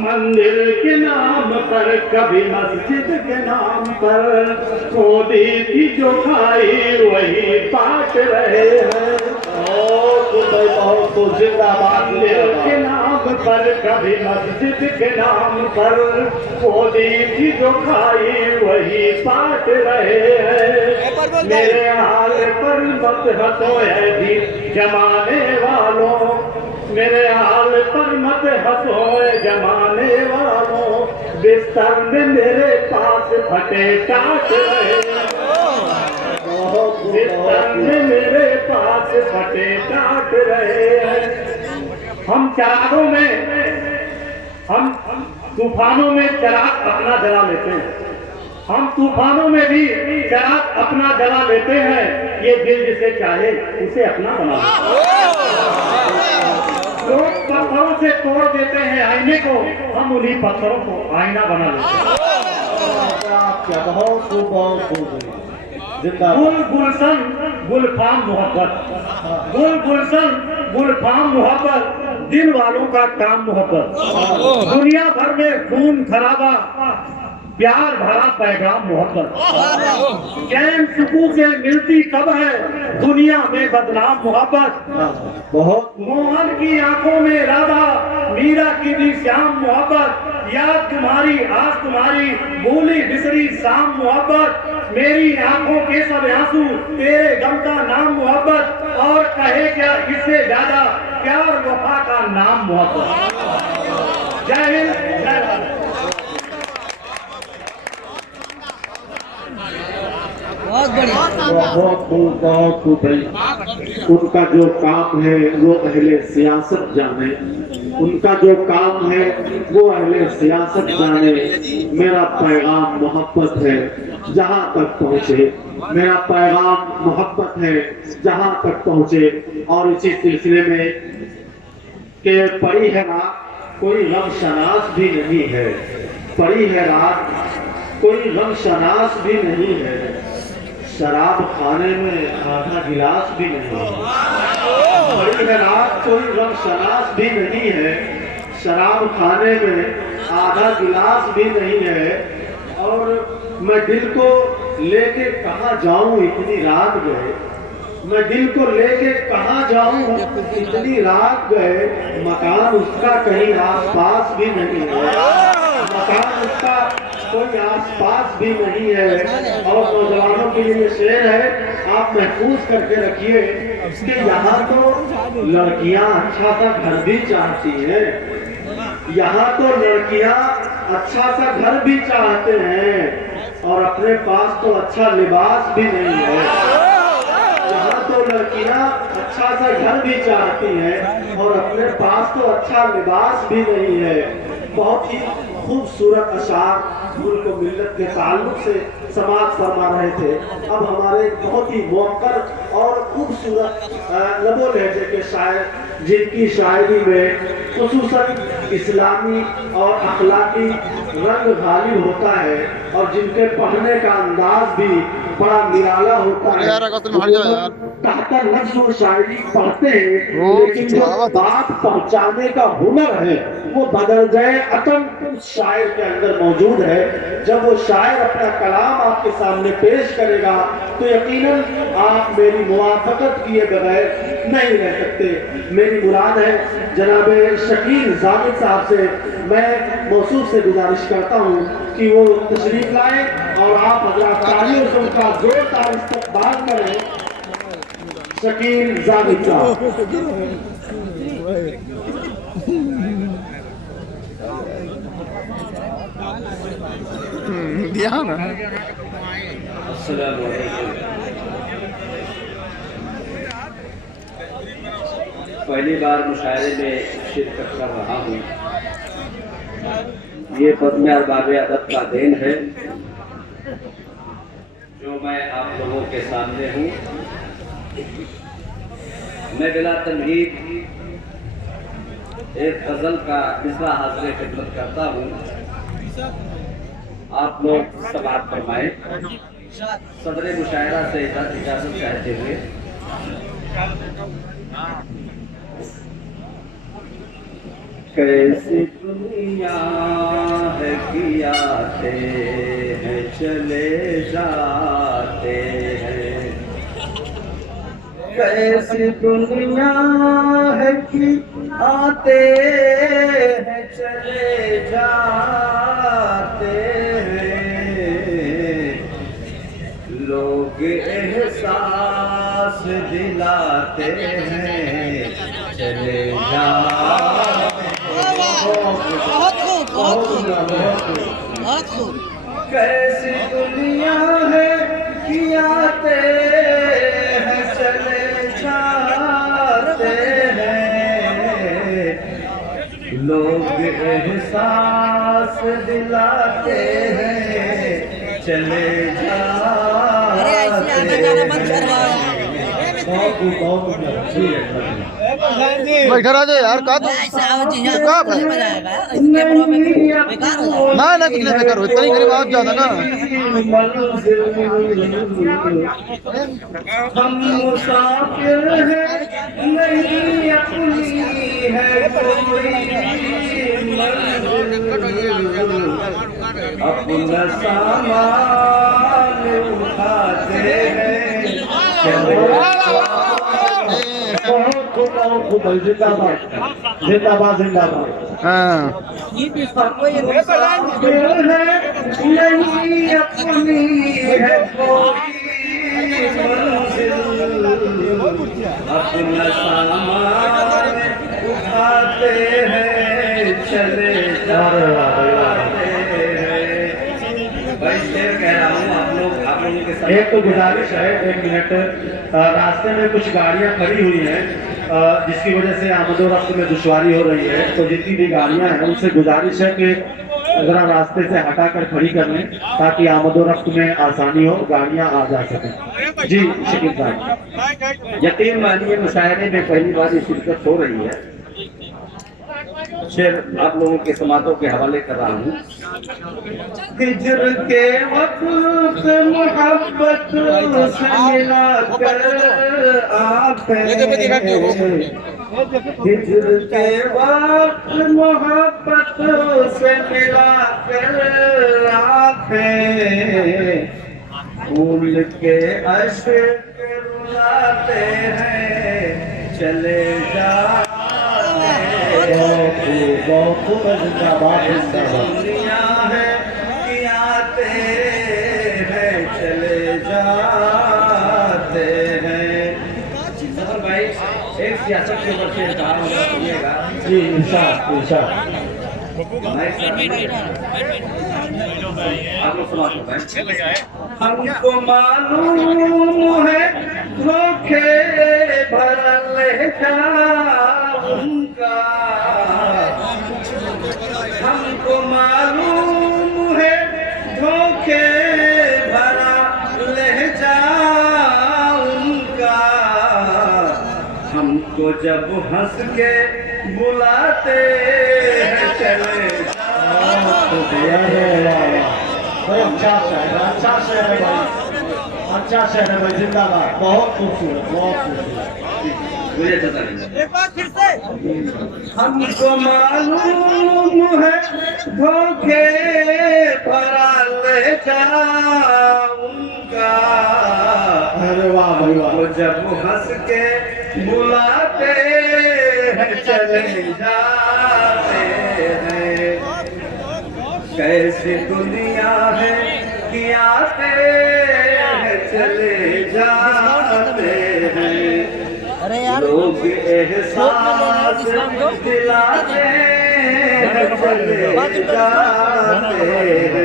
मंदिर के नाम पर, कभी मस्जिद के नाम पर, खोदी की जो खाई वही बांट रहे हैं। मंदिर के नाम पर, कभी मस्जिद के नाम पर, खोदी की जो खाई वही बांट रहे हैं। मेरे हाल पर मत हंसो ऐ भी जमाने वालों, मेरे हाल पर मत हंसो जमाने वालों, बिस्तर में मेरे पास फटे टाट रहे, बिस्तर में मेरे पास फटे टाट रहे हैं। हम चरागों में, हम तूफानों में चराग अपना जला लेते हैं, हम तूफानों में भी चराग अपना जला लेते हैं। ये दिल जिसे चाहे उसे अपना बना लोग पत्थरों से तोड़ देते हैं आईने को, हम उन्हीं पत्थरों को आईना बना लेते हैं। बहुत खूब। गुल गुलशन गुलफाम मोहब्बत, गुल गुलशन गुलफाम मोहब्बत, दिल वालों का काम मोहब्बत। दुनिया भर में खून खराबा, प्यार भरा पैगाम मोहब्बत। चैन सुकून से मिलती कब है, दुनिया में बदनाम मोहब्बत। बहुत मोहन की आंखों में राधा, मीरा की भी श्याम मोहब्बत। याद तुम्हारी, आज तुम्हारी, भूली बिसरी शाम मोहब्बत। मेरी आंखों के सब आंसू, तेरे गम का नाम मोहब्बत। और कहे क्या इससे ज्यादा, प्यार वफा का नाम मोहब्बत। जय हिंद, जय भारत। बहुत बढ़िया। बहुत खूब है। उनका जो काम है वो अहले सियासत जाने, उनका जो काम है वो अहले सियासत जाने। मेरा पैगाम मोहब्बत है जहाँ तक पहुँचे, मेरा पैगाम मोहब्बत है जहाँ तक पहुँचे। और इसी सिलसिले में के पड़ी है रात, कोई गम शनास भी नहीं है, पड़ी है रात, कोई गम शनास भी नहीं है। शराब खाने में आधा गिलास भी नहीं है, पड़ी है रात, कोई गम शनास भी नहीं है। शराब खाने में आधा गिलास भी नहीं है। और मैं दिल को लेके कहाँ जाऊं, इतनी रात गए, मैं दिल को लेके कहाँ जाऊं, इतनी रात गए। मकान उसका कहीं आसपास भी नहीं है, मकान उसका कोई आसपास भी नहीं है। और नौजवानों के लिए शेर है, आप महफूज करके रखिए कि यहाँ तो लड़कियाँ अच्छा सा घर भी चाहती हैं, यहाँ तो लड़कियां अच्छा सा घर भी चाहते हैं और अपने पास तो अच्छा लिबास भी नहीं है। यहाँ तो लड़कियां अच्छा सा घर भी चाहती हैं और अपने पास तो अच्छा लिबास भी नहीं है। बहुत ही खूबसूरत अशार मुल्क व मिल्लत के ताल्लुक से समाज फरमा रहे थे। अब हमारे बहुत ही मुअक्कर और खूबसूरत लबो लहजे के शायर, जिनकी शायरी में खुसूसन इस्लामी और अखलाकी रंग गालिब होता है और जिनके पढ़ने का अंदाज भी बड़ा निराला होता है, ताकत लफ्ज़ और शायरी पढ़ते हैं, लेकिन जो बात पहुंचाने का हुनर है वो बदल जाए अतम उस शायर के अंदर मौजूद है। जब वो शायर अपना कलाम आपके सामने पेश करेगा तो यकीनन आप मेरी मुवाफकत किए बगैर नहीं रह सकते। मेरी मुराद है जनाब शकील जामिद साहब से मैं मौसूफ से गुजारिश करता हूँ कि वो तशरीफ लाएं और आप हज़रात तालियों से उनका जोरदार इस्तकबाल करें। शकील जामिद साहब। पहली बार मुशायरे में शिरकत कर रहा हूँ। ये बदमे अरबाब अदब का देन है जो मैं आप लोगों के सामने हूँ। मैं बिला तमहीद एक गजल का मिसरा हाजिर खिदमत करता हूँ। आप लोग समाअत फरमाएं। सदर मुशायरा से इजाजत चाहते हुए कैसी दुनिया है कि आते हैं चले जाते हैं, कैसी दुनिया है कि आते हैं चले जाते हैं, लोग एहसास दिलाते हैं चले जाते। कैसी दुनिया है कि आते हैं चले जाते हैं, लोग एहसास दिलाते हैं चले जाते हैं। बैठा रहा यार का ना ना कितने बेकार हो इतना ही करीब आप ज्यादा ना। हम मुसाफिर हैं नहीं अपनी है कोई अपना सामान उठाते हैं जिंदाबाद जिंदाबाद जिंदाबाद। हाँ नहीं अपनी है कोई अपना सामान उठाते हैं चले जाते हैं। कह रहा हूँ आप लोगों के साथ एक तो गुजारिश है, 1 मिनट। रास्ते में कुछ गाड़ियाँ खड़ी हुई हैं जिसकी वजह से आमद और रफ्त में दुश्वारी हो रही है, तो जितनी भी गाड़ियाँ हैं उनसे गुजारिश है कि जरा रास्ते से हटाकर खड़ी कर लें ताकि आमद और रफ्त में आसानी हो, गाड़ियाँ आ जा सकें। जी शकील साहब। यकीन मानिए मुशायरे में पहली बार ये शिरकत हो रही है। शेर आप लोगों के समातों के हवाले कर रहा हूँ। हिज्र के वक्त मोहब्बत से मिलाकर आते, हिज्र के वक्त मोहब्बत से मिलाकर आते, फूल के अश्क रुलाते हैं चले जाते। दुनिया है कि आते हैं चले जाते हैं। भाई एक सियासत के ऊपर से सुनिएगा। जी इंशाअल्लाह इंशाअल्लाह। आप लोग समाप्त हो गए। हमको मालूम है धोखे भरा लहजा उनका, हमको मालूम है धोखे भरा लहजा उनका, हमको जब हंस के बुलाते हैं चले अच्छा शहर है भाई, अच्छा शहर है भाई, जिंदाबाद। बहुत खूबसूरत, बहुत खूबसूरत। मुझे अच्छा लगा। एक बार फिर से हमको मालूम है धोखे भरा लहजा उनका, अरे वाह भाई वाह। वो जब हंस के बुलाते हैं चले जाते हैं, कैसी दुनिया है कि आते हैं चले जाते हैं, अरे यार लोग एहसास दिलाते हैं चले जाते हैं।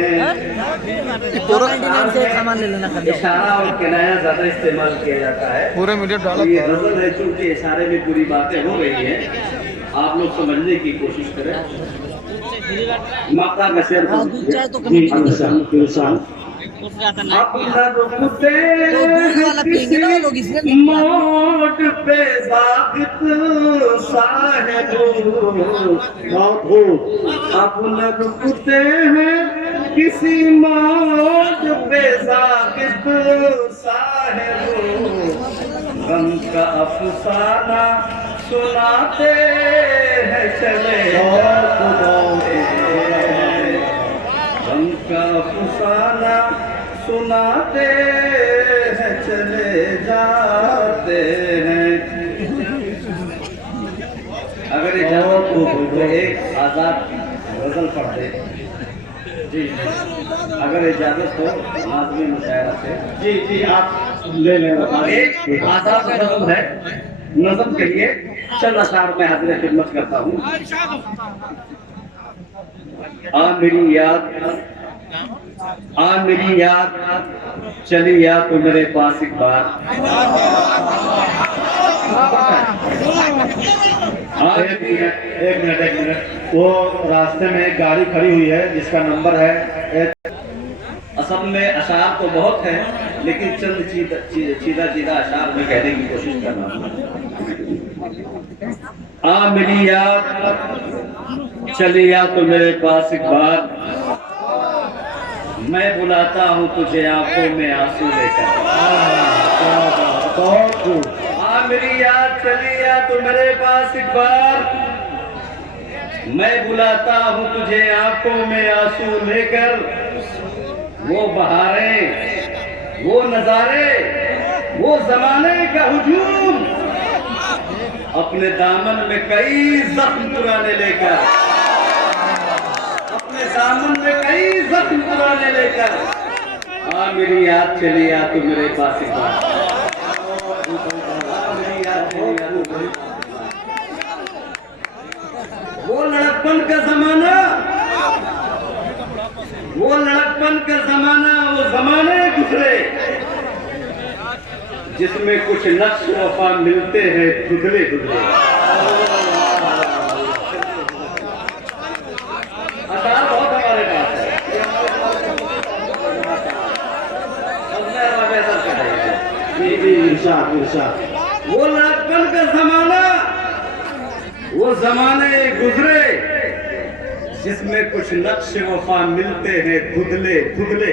से सामान ले लेना खरीदो। इशारा और किनाया ज्यादा इस्तेमाल किया जाता है। पूरे मीडिया डाला ये गजल है, चूंकि इशारे में पूरी बातें हो रही हैं, आप लोग समझने की कोशिश करें। मक्का का शेर हाँ, दूध चाहे तो कमी अपना रुकते तो दूध वाला पियेंगे ना वो लोग, इसलिए मोट पे साबित साहेब, अपना रुकते हैं किसी मोट पे साबित साहेब, गम का अफसाना सुनाते हैं चले जाते हैं, गम का अफसाना सुनाते हैं चले जाते हैं। अगर इजाजत हो तो एक आजाद गजल पढ़ दे जी, अगर इजाजत हो लाजमी मुशायरा से। जी जी आप ले लें। एक आजाद गजल है, नज़म के लिए चंद अशार में हाजिर खिदमत करता हूँ। आ मेरी याद चली या तो मेरे पास एक बार, एक मिनट, वो रास्ते में एक गाड़ी खड़ी हुई है जिसका नंबर है। असल में अशार तो बहुत है, लेकिन चंद चीदा अशार में कहने की कोशिश कर रहा हूँ। आ मेरी याद चली या तो मेरे पास एक बार, मैं बुलाता हूँ तुझे आंखों में आंसू लेकर। आ मेरी याद चली या तो मेरे पास एक बार, मैं बुलाता हूँ तुझे आंखों में आंसू लेकर। वो बहारें, वो नजारे, वो जमाने का हुजूम, अपने दामन में कई जख्म पुराने लेकर, अपने दामन में कई जख्म पुराने लेकर। आ मेरी याद चली या तो मेरे पास एक बार, मेरी याद चली या तो मेरे पास। वो लड़कपन का जमाना, वो लड़कपन का जमाना, वो जमाने गुजरे जिसमें कुछ नक्श वफा मिलते हैं धुंधले धुंधले। अशार बहुत हमारे पास है, वो लड़कपन का जमाना, वो जमाने गुजरे जिसमें कुछ नक्श वफा मिलते हैं धुंधले धुंधले।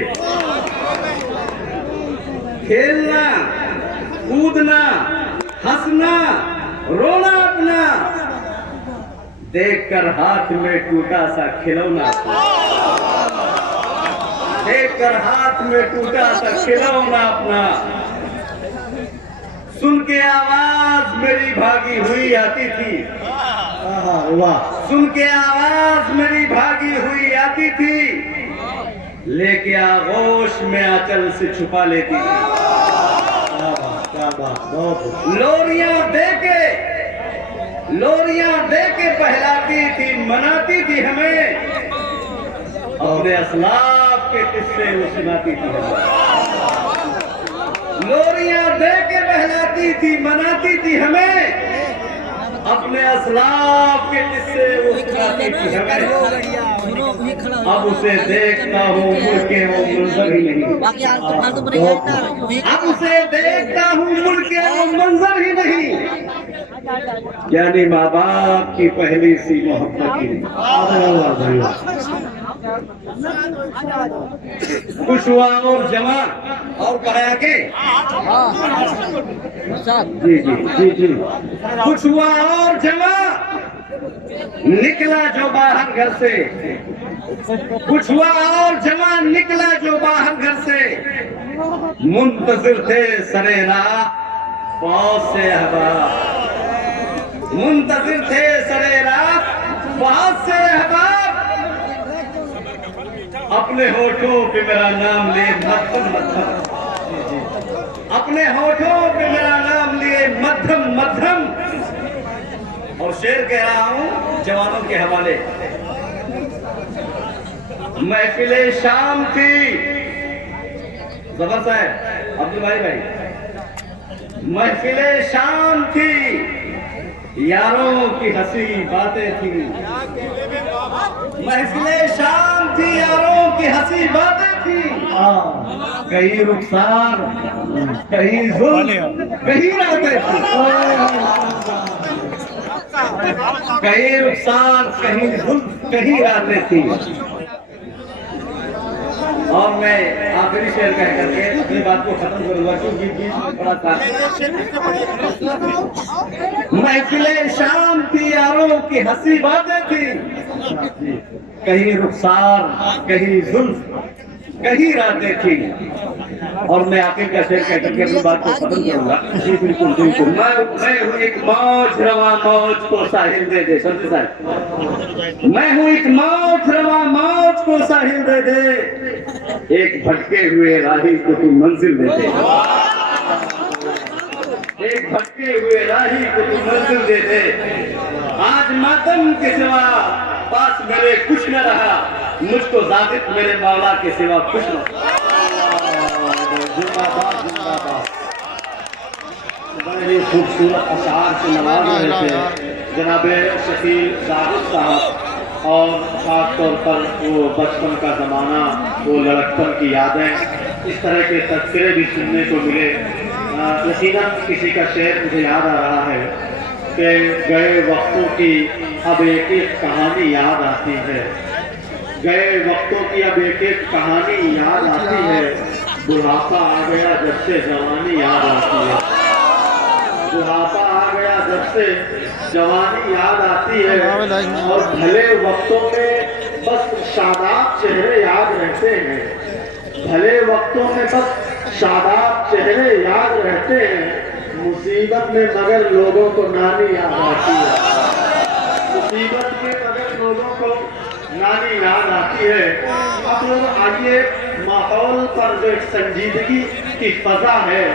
खेलना, कूदना, हंसना, रोना अपना, देखकर हाथ में टूटा सा खिलौना, देखकर हाथ में टूटा सा खिलौना अपना। सुन के आवाज मेरी भागी हुई आती थी, वाह। सुन के आवाज मेरी भागी हुई आती थी, लेके आगोश में आंचल से छुपा लेती थी। क्या बात, बहुत लोरियां देके, लोरियां दे के बहलाती थी, मनाती थी हमें, अपने असलाफ के किस्से वो सुनाती थी हमें। लोरियां दे के बहलाती थी, मनाती थी हमें, अपने असलाफ के किस्से वो सुनाती थी हमें। अब उसे देखता हूँ मुड़ के वो मंजर ही नहीं, बाकी फालतू बनेगा ना। अब उसे देखता हूँ मुड़ के वो मंजर ही नहीं, यानी माँ बाप की पहली सी मोहब्बत ही नहीं। खुश हुआ और जमा और कहा के जी जी जी जी खुश हुआ और जमा निकला जो बाहर घर से, कुछ हुआ और जमा निकला जो बाहर घर से, मुंतजिर थे सरेरा बहुत से अहबाब, मुंतजिर थे सरेरा बहुत से अहबाब, अपने होठों पे मेरा नाम ले मध्यम मध्यम, अपने होठों पे मेरा नाम लिए मध्यम मध्यम। और शेर कह रहा हूं जवानों के हवाले। महफिले शाम थी, जबर साहब अब्दुल भाई, महफिले शाम थी, यारों की हंसी बातें थी, महफिले शाम थी, यारों की हंसी बातें थी, कहीं रुखसार कहीं जुल्म कहीं रातें थी, कहीं रुखसार कहीं जुल्म कहीं रातें थी। और मैं आखिरी शेर कह करके अपनी बात को खत्म करूंगा क्योंकि बीच में थोड़ा था। महफिले शाम थी, यारों की हंसी बातें थी, कहीं रुखसार कहीं जुल्फ कहीं रातें थी। और मैं आखिर का शेर कह करके अपनी बात को खत्म करूंगा। जी बिल्कुल बिल्कुल। मैं हूँ एक मौज रवा मौज को साहिल दे दे, समझे साहब, मैं हूँ एक मौज रवा मौज को साहिल दे दे, एक भटके हुए राही को तू मंजिल दे दे, एक भटके हुए राही को तू मंजिल दे दे। आज मातम के सिवा पास मेरे कुछ न रहा, मुझको जातिब मेरे मौला के सिवा कुछ न। जिंदाबाद जिंदाबाद। बड़े खूबसूरत अशार से नवाज रहे थे जनाबे शकील जाहिद साहब, और खास तौर पर वो बचपन का ज़माना, वो लड़कपन की यादें, इस तरह के तज़किरे भी सुनने को मिले। यकीनन किसी का शेर मुझे याद आ रहा है कि गए वक्तों की अब एक एक कहानी याद आती है, गए वक्तों की अब एक एक कहानी याद आती है, बुढ़ापा आ गया जब से जवानी याद आती है, बुढ़ापा आ गया जब से जवानी याद आती है, और भले वक्तों में बस शादाब चेहरे याद रहते हैं, भले वक्तों में बस शादाब चेहरे याद रहते हैं, मुसीबत में मगर लोगों को नानी याद आती है, मुसीबत में मगर लोगों को नानी याद आती है। अब लोग आइए, माहौल पर जो एक संजीदगी की फजा है,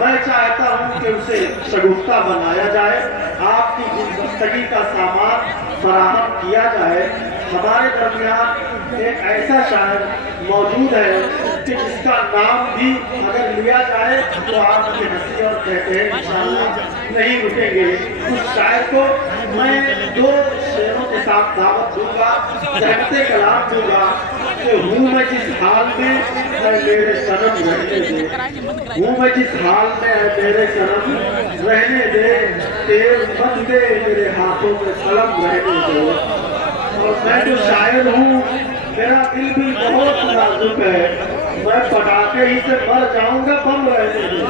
मैं चाहता हूं कि उसे शगुफ्ता बनाया जाए, आपकी गुलदस्तगी का सामान फराहम किया जाए। हमारे दरमियान एक ऐसा शायर मौजूद है कि जिसका नाम भी अगर लिया जाए तो आपकी हंसी और कहते हैं इंशाअल्लाह नहीं रुकेंगे। उस शायर को मैं दो शेरों के साथ दावत दूंगा, कहते कलाम दूंगा कि हूँ मैं जिस हाल में मेरे सनम रहने दे, हूँ मैं जिस हाल में मेरे सनम रहने दे, तेज बंदे मेरे हाथों में सलम रहने दे। और मैं जो शायर हूँ, मेरा दिल भी बहुत नाजुक है, मैं पटाखे ही से मर जाऊंगा बम रहने दे।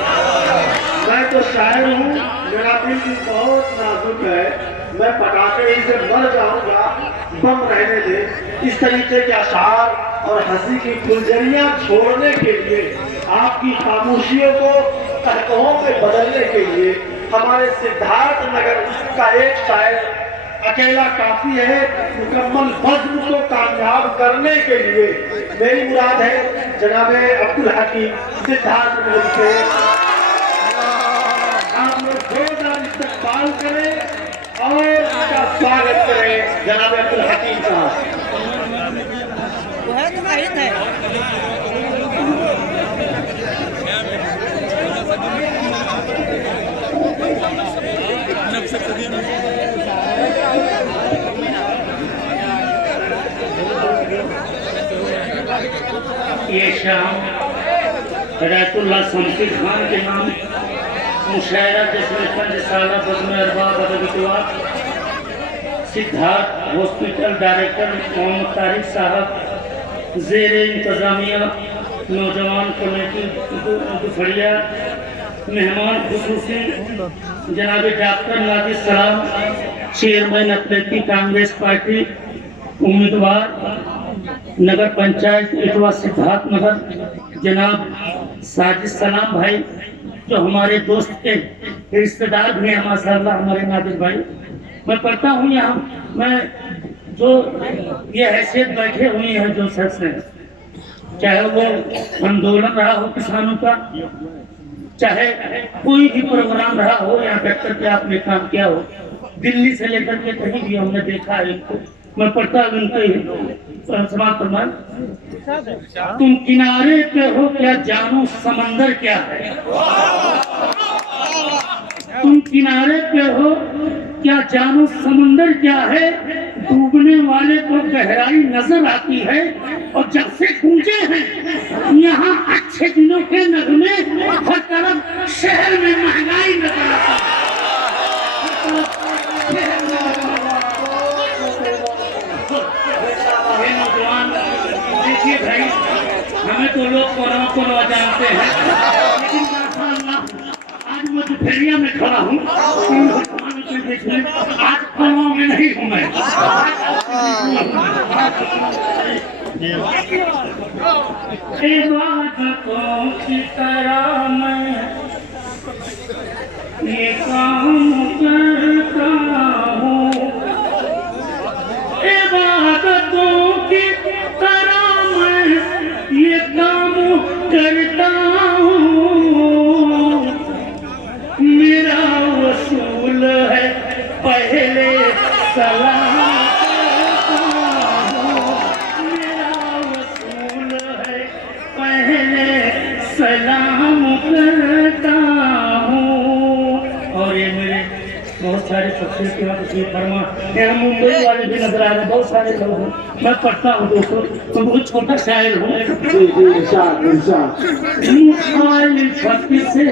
मैं तो शायर हूँ, मेरा दिल भी बहुत नाजुक है, मैं पटाखे ही से मर जाऊंगा बम रहने दे। इस तरीके के अशार और हंसी की फुलझड़ियां छोड़ने के लिए, आपकी खामोशियों को कहकहों में बदलने के लिए हमारे सिद्धार्थ नगर का एक शायर अकेला काफी है मुकम्मल बज़्म को कामयाब करने के लिए। मेरी मुराद है जनाबे अब्दुल हकीम सिद्धार्थ नगर से, आप लोग जोरदार इस्तकबाल करें और जनाब अब्दुल हकीम साहब। वो है तो शहीद है। ये शाम रैतुल्लाह शमशीर खान के नाम मुशायरा जिसमें 5 साला बज़्म अरबाब अदबितवा सिद्धार्थ हॉस्पिटल डायरेक्टर मोहम्मद तारिक साहब ज़ेरे इंतज़ामिया नौजवान कमेटी दुफड़िया मेहमान खुसूसी जनाब डॉक्टर नादिर सलाम चेयरमैन अथलेटिक कांग्रेस पार्टी उम्मीदवार नगर पंचायत इटवा सिद्धार्थ नगर जनाब साजिद सलाम भाई जो हमारे दोस्त के रिश्तेदार भी हैं माशाअल्लाह हमारे नादिर भाई। मैं पढ़ता हूँ यहाँ मैं जो ये हैसियत बैठे हुए हैं जो शख्स हैं चाहे वो आंदोलन रहा हो किसानों का चाहे कोई भी प्रोग्राम रहा हो यहाँ ट्रैक्टर पे आपने काम किया हो दिल्ली से लेकर के कहीं भी हमने देखा है इनको। मैं पढ़ता हूँ उनके समाज प्रमाण तुम किनारे पे हो क्या जानो समंदर क्या है। तुम किनारे पे हो क्या जानो समंदर क्या है। डूबने वाले को गहराई नजर आती है और जब से गूंजे हैं यहाँ अच्छे दिनों के नगमे हर तरफ शहर में महंगाई नजर आती है। देखिए भाई हमें तो लोग कोरोना जानते हैं लेकिन माशाअल्लाह आज मैं दुपहरिया में खड़ा हूँ आज कोरोना में नहीं हूँ मैं। इबादतों की तरह मैं ये काम करता हूँ इबादतों की तरह मैं ये काम करता हूँ मेरा वसूल है पहले सलाम मेरा वसूल है पहले सलाम करता हूँ। और ये मेरे बहुत सारे शख्सियत के बाद तस्वीर फरमा यहाँ मुंबई वाले भी नजर आ रहे हैं बहुत सारे लोग हैं। मैं पढ़ता हूँ दोस्तों तो बहुत छोटा शायर हूँ। मुखालिफत से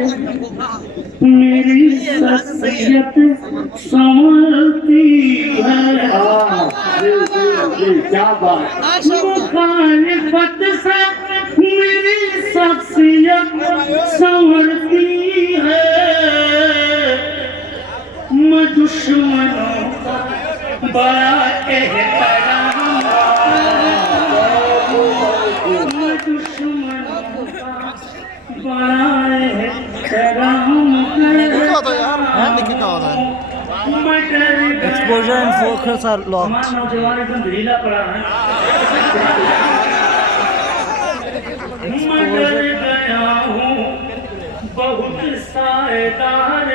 मेरी शख्सियत संवरती है। क्या बात मुखालिफत से मेरी शख्सियत संवरती है। मैं दुश्मनों का बड़ा एहतराम मैं दुश्मनों का बड़ा एहतराम Exposure and focus are locked. नौजवान एकदम ढीला पड़ा है। मैं डर गया हूँ बहुत साएदार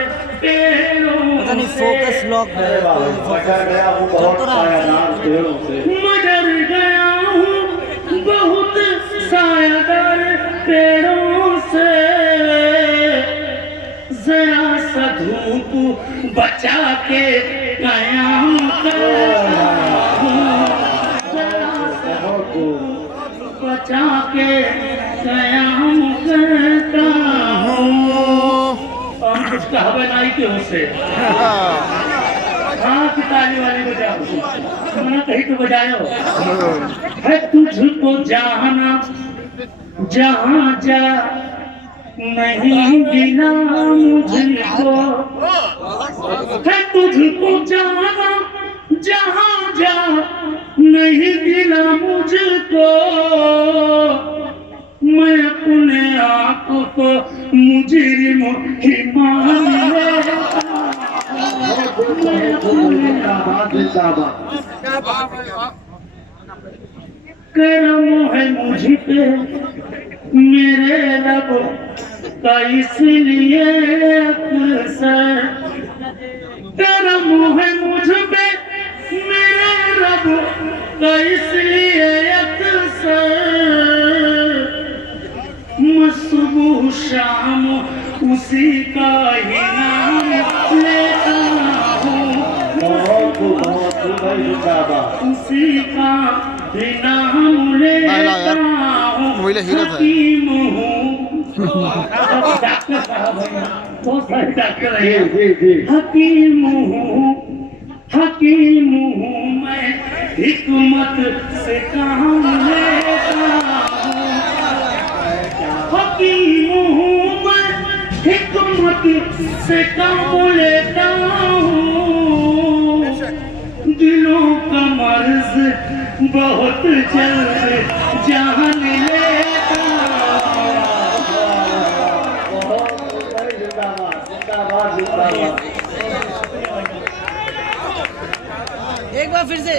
पेड़ों पता नहीं फोकस लॉक है मैं डर गया हूँ बहुत सायादार पेड़ों से जरा सा धूप बचा के कयाम करता हूँ जरा सा धूप बचा के कयाम करता हूँ। और कुछ कहावे नाई के होसे हाँ की ताली वाली बजाओ मैंने कहीं तो बजाओ है तुझको जाना जहाँ जा नहीं गिला मुझको है तुझको जाना जहाँ जा नहीं गिला मुझको मैं अपने आप को मुजरिम ही मान लेता करम है मुझ पे मेरे रब का इसलिए अक्सर करम है मुझ पे मेरे अब का इसलिए अक्सर मैं सुबह शाम उसी का ही नाम लेता हूँ, उसी का ही नाम लेता हूँ। हकीम हूँ, डॉक्टर साहब बहुत सारे डॉक्टर हैं। हकीम हूँ, हकीम हूँ मैं, हिकमत से काम लेता हूँ। हकीम हूँ मैं, हिकमत से काम लेता हूँ। दिलों का मर्ज बहुत जल्द जान लेता एक बार फिर से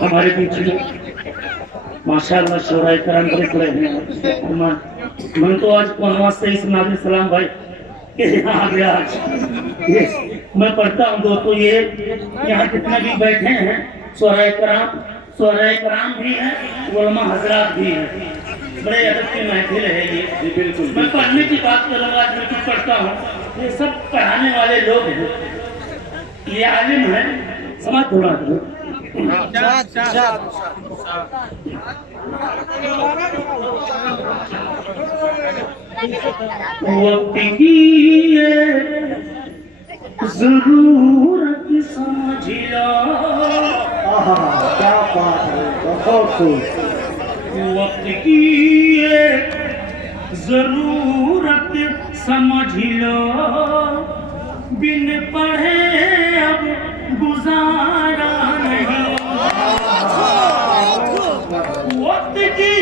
हमारे बीच में माशाअल्लाह शोराए करम बड़े बड़े हैं। मैं तो आज कौनवा से इस नाज़िर सलाम भाई के यहाँ आ गया आज। ये मैं पढ़ता हूँ दोस्तों, ये यहाँ जितने भी बैठे हैं शोराए कराम भी हैं, उलमा हजरात भी हैं। बड़े अदब की महफिल है ये। बिल्कुल मैं पढ़ने की बात करूँगा, आज मैं कुछ पढ़ता हूँ। ये सब पढ़ाने वाले लोग हैं, ये आलिम है। समाज थोड़ा वक्त की जरूरत समझ लो, क्या बात है, बहुत खूब। वक्त की जरूरत समझ लो, बिन पढ़े अब गुजारा नहीं। वक्त की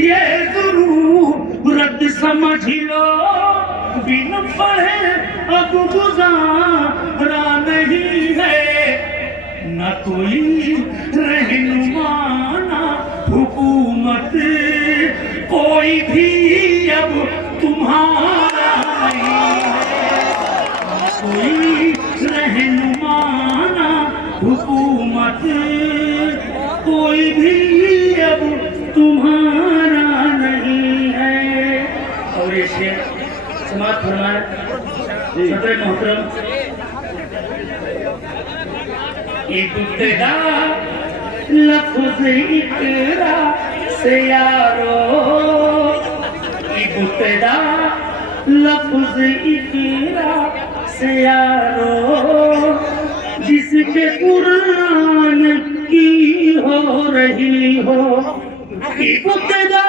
ये जरूरत समझ लो, बिन पढ़े अब गुजारा नहीं है। न कोई रहनुमा ना हुकूमत, कोई भी अब तुम्हारा नहीं है। कोई रहनुमा ना हुकूमत, कोई भी अब तुम्हारा नहीं है। और ये शेर समाज फरमाए सदर मोहतरम, इब्तिदा लफ्ज़ इकरा से यारो, इब्तिदा लफ्ज़ इकरा से यारो, जिसके कुरान की हो रही हो। इब्तिदा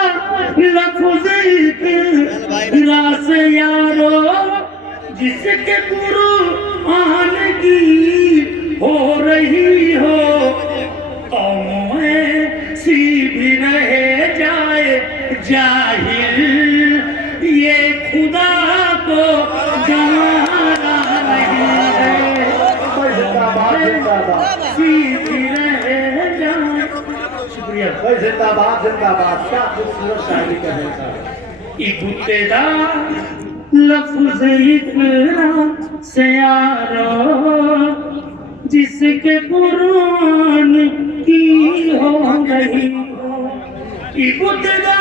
लफ्ज़ इकरा से यारो, जिसके कुरान की हो रही हो। कौम ऐसी भी रह जाए जाहिल, ये खुदा को जाना नहीं है। शुक्रिया। जिंदाबाद जिंदाबाद, क्या खूबसूरत शायरी करने का। इब्तिदा लफ्ज़ इकरा से यारो, जिसके कुरान की हो गई हो। इब्तिदा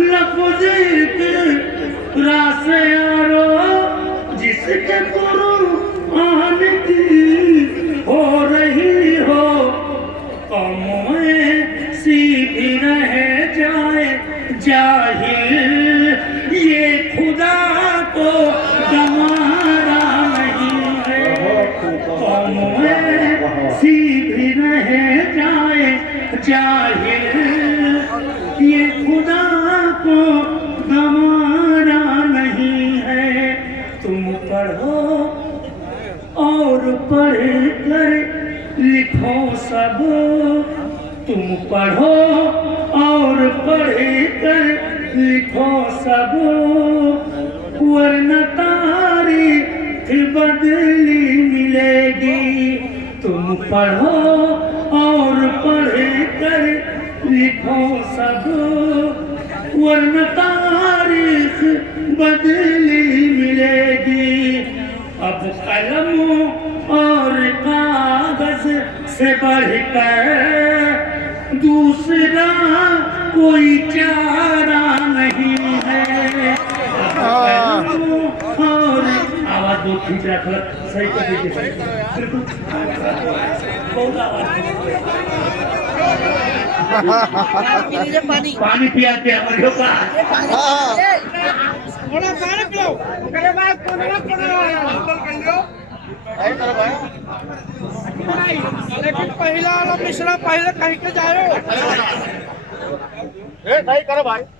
लफ्ज़ इकरा से यारो, जिसके कुरान की हो रही हो। कौम ऐसी भी रह जाए जाहिल, ये खुदा को गंवारा नहीं है। कौम ऐसी भी रह जाए जाहिल, ये खुदा को गंवारा नहीं है। तुम पढ़ो और पढ़ कर लिखो सब, तुम पढ़ो और पढ़ कर लिखो सब, वरना तारीख बदली मिलेगी। तुम पढ़ो और पढ़ कर लिखो सब, वरना तारीख बदली मिलेगी। अब कलम और से बढ़कर दूसरा कोई चारा नहीं है। और आवाज दो खींच रखा सही कर दीजिए। बहुत आवाज पानी पानी पिया के हमारे का थोड़ा पानी पियो ओकरे बाद लेकिन पहला वाला मिश्रा पहले कहीं के जाओ। नहीं करो भाई।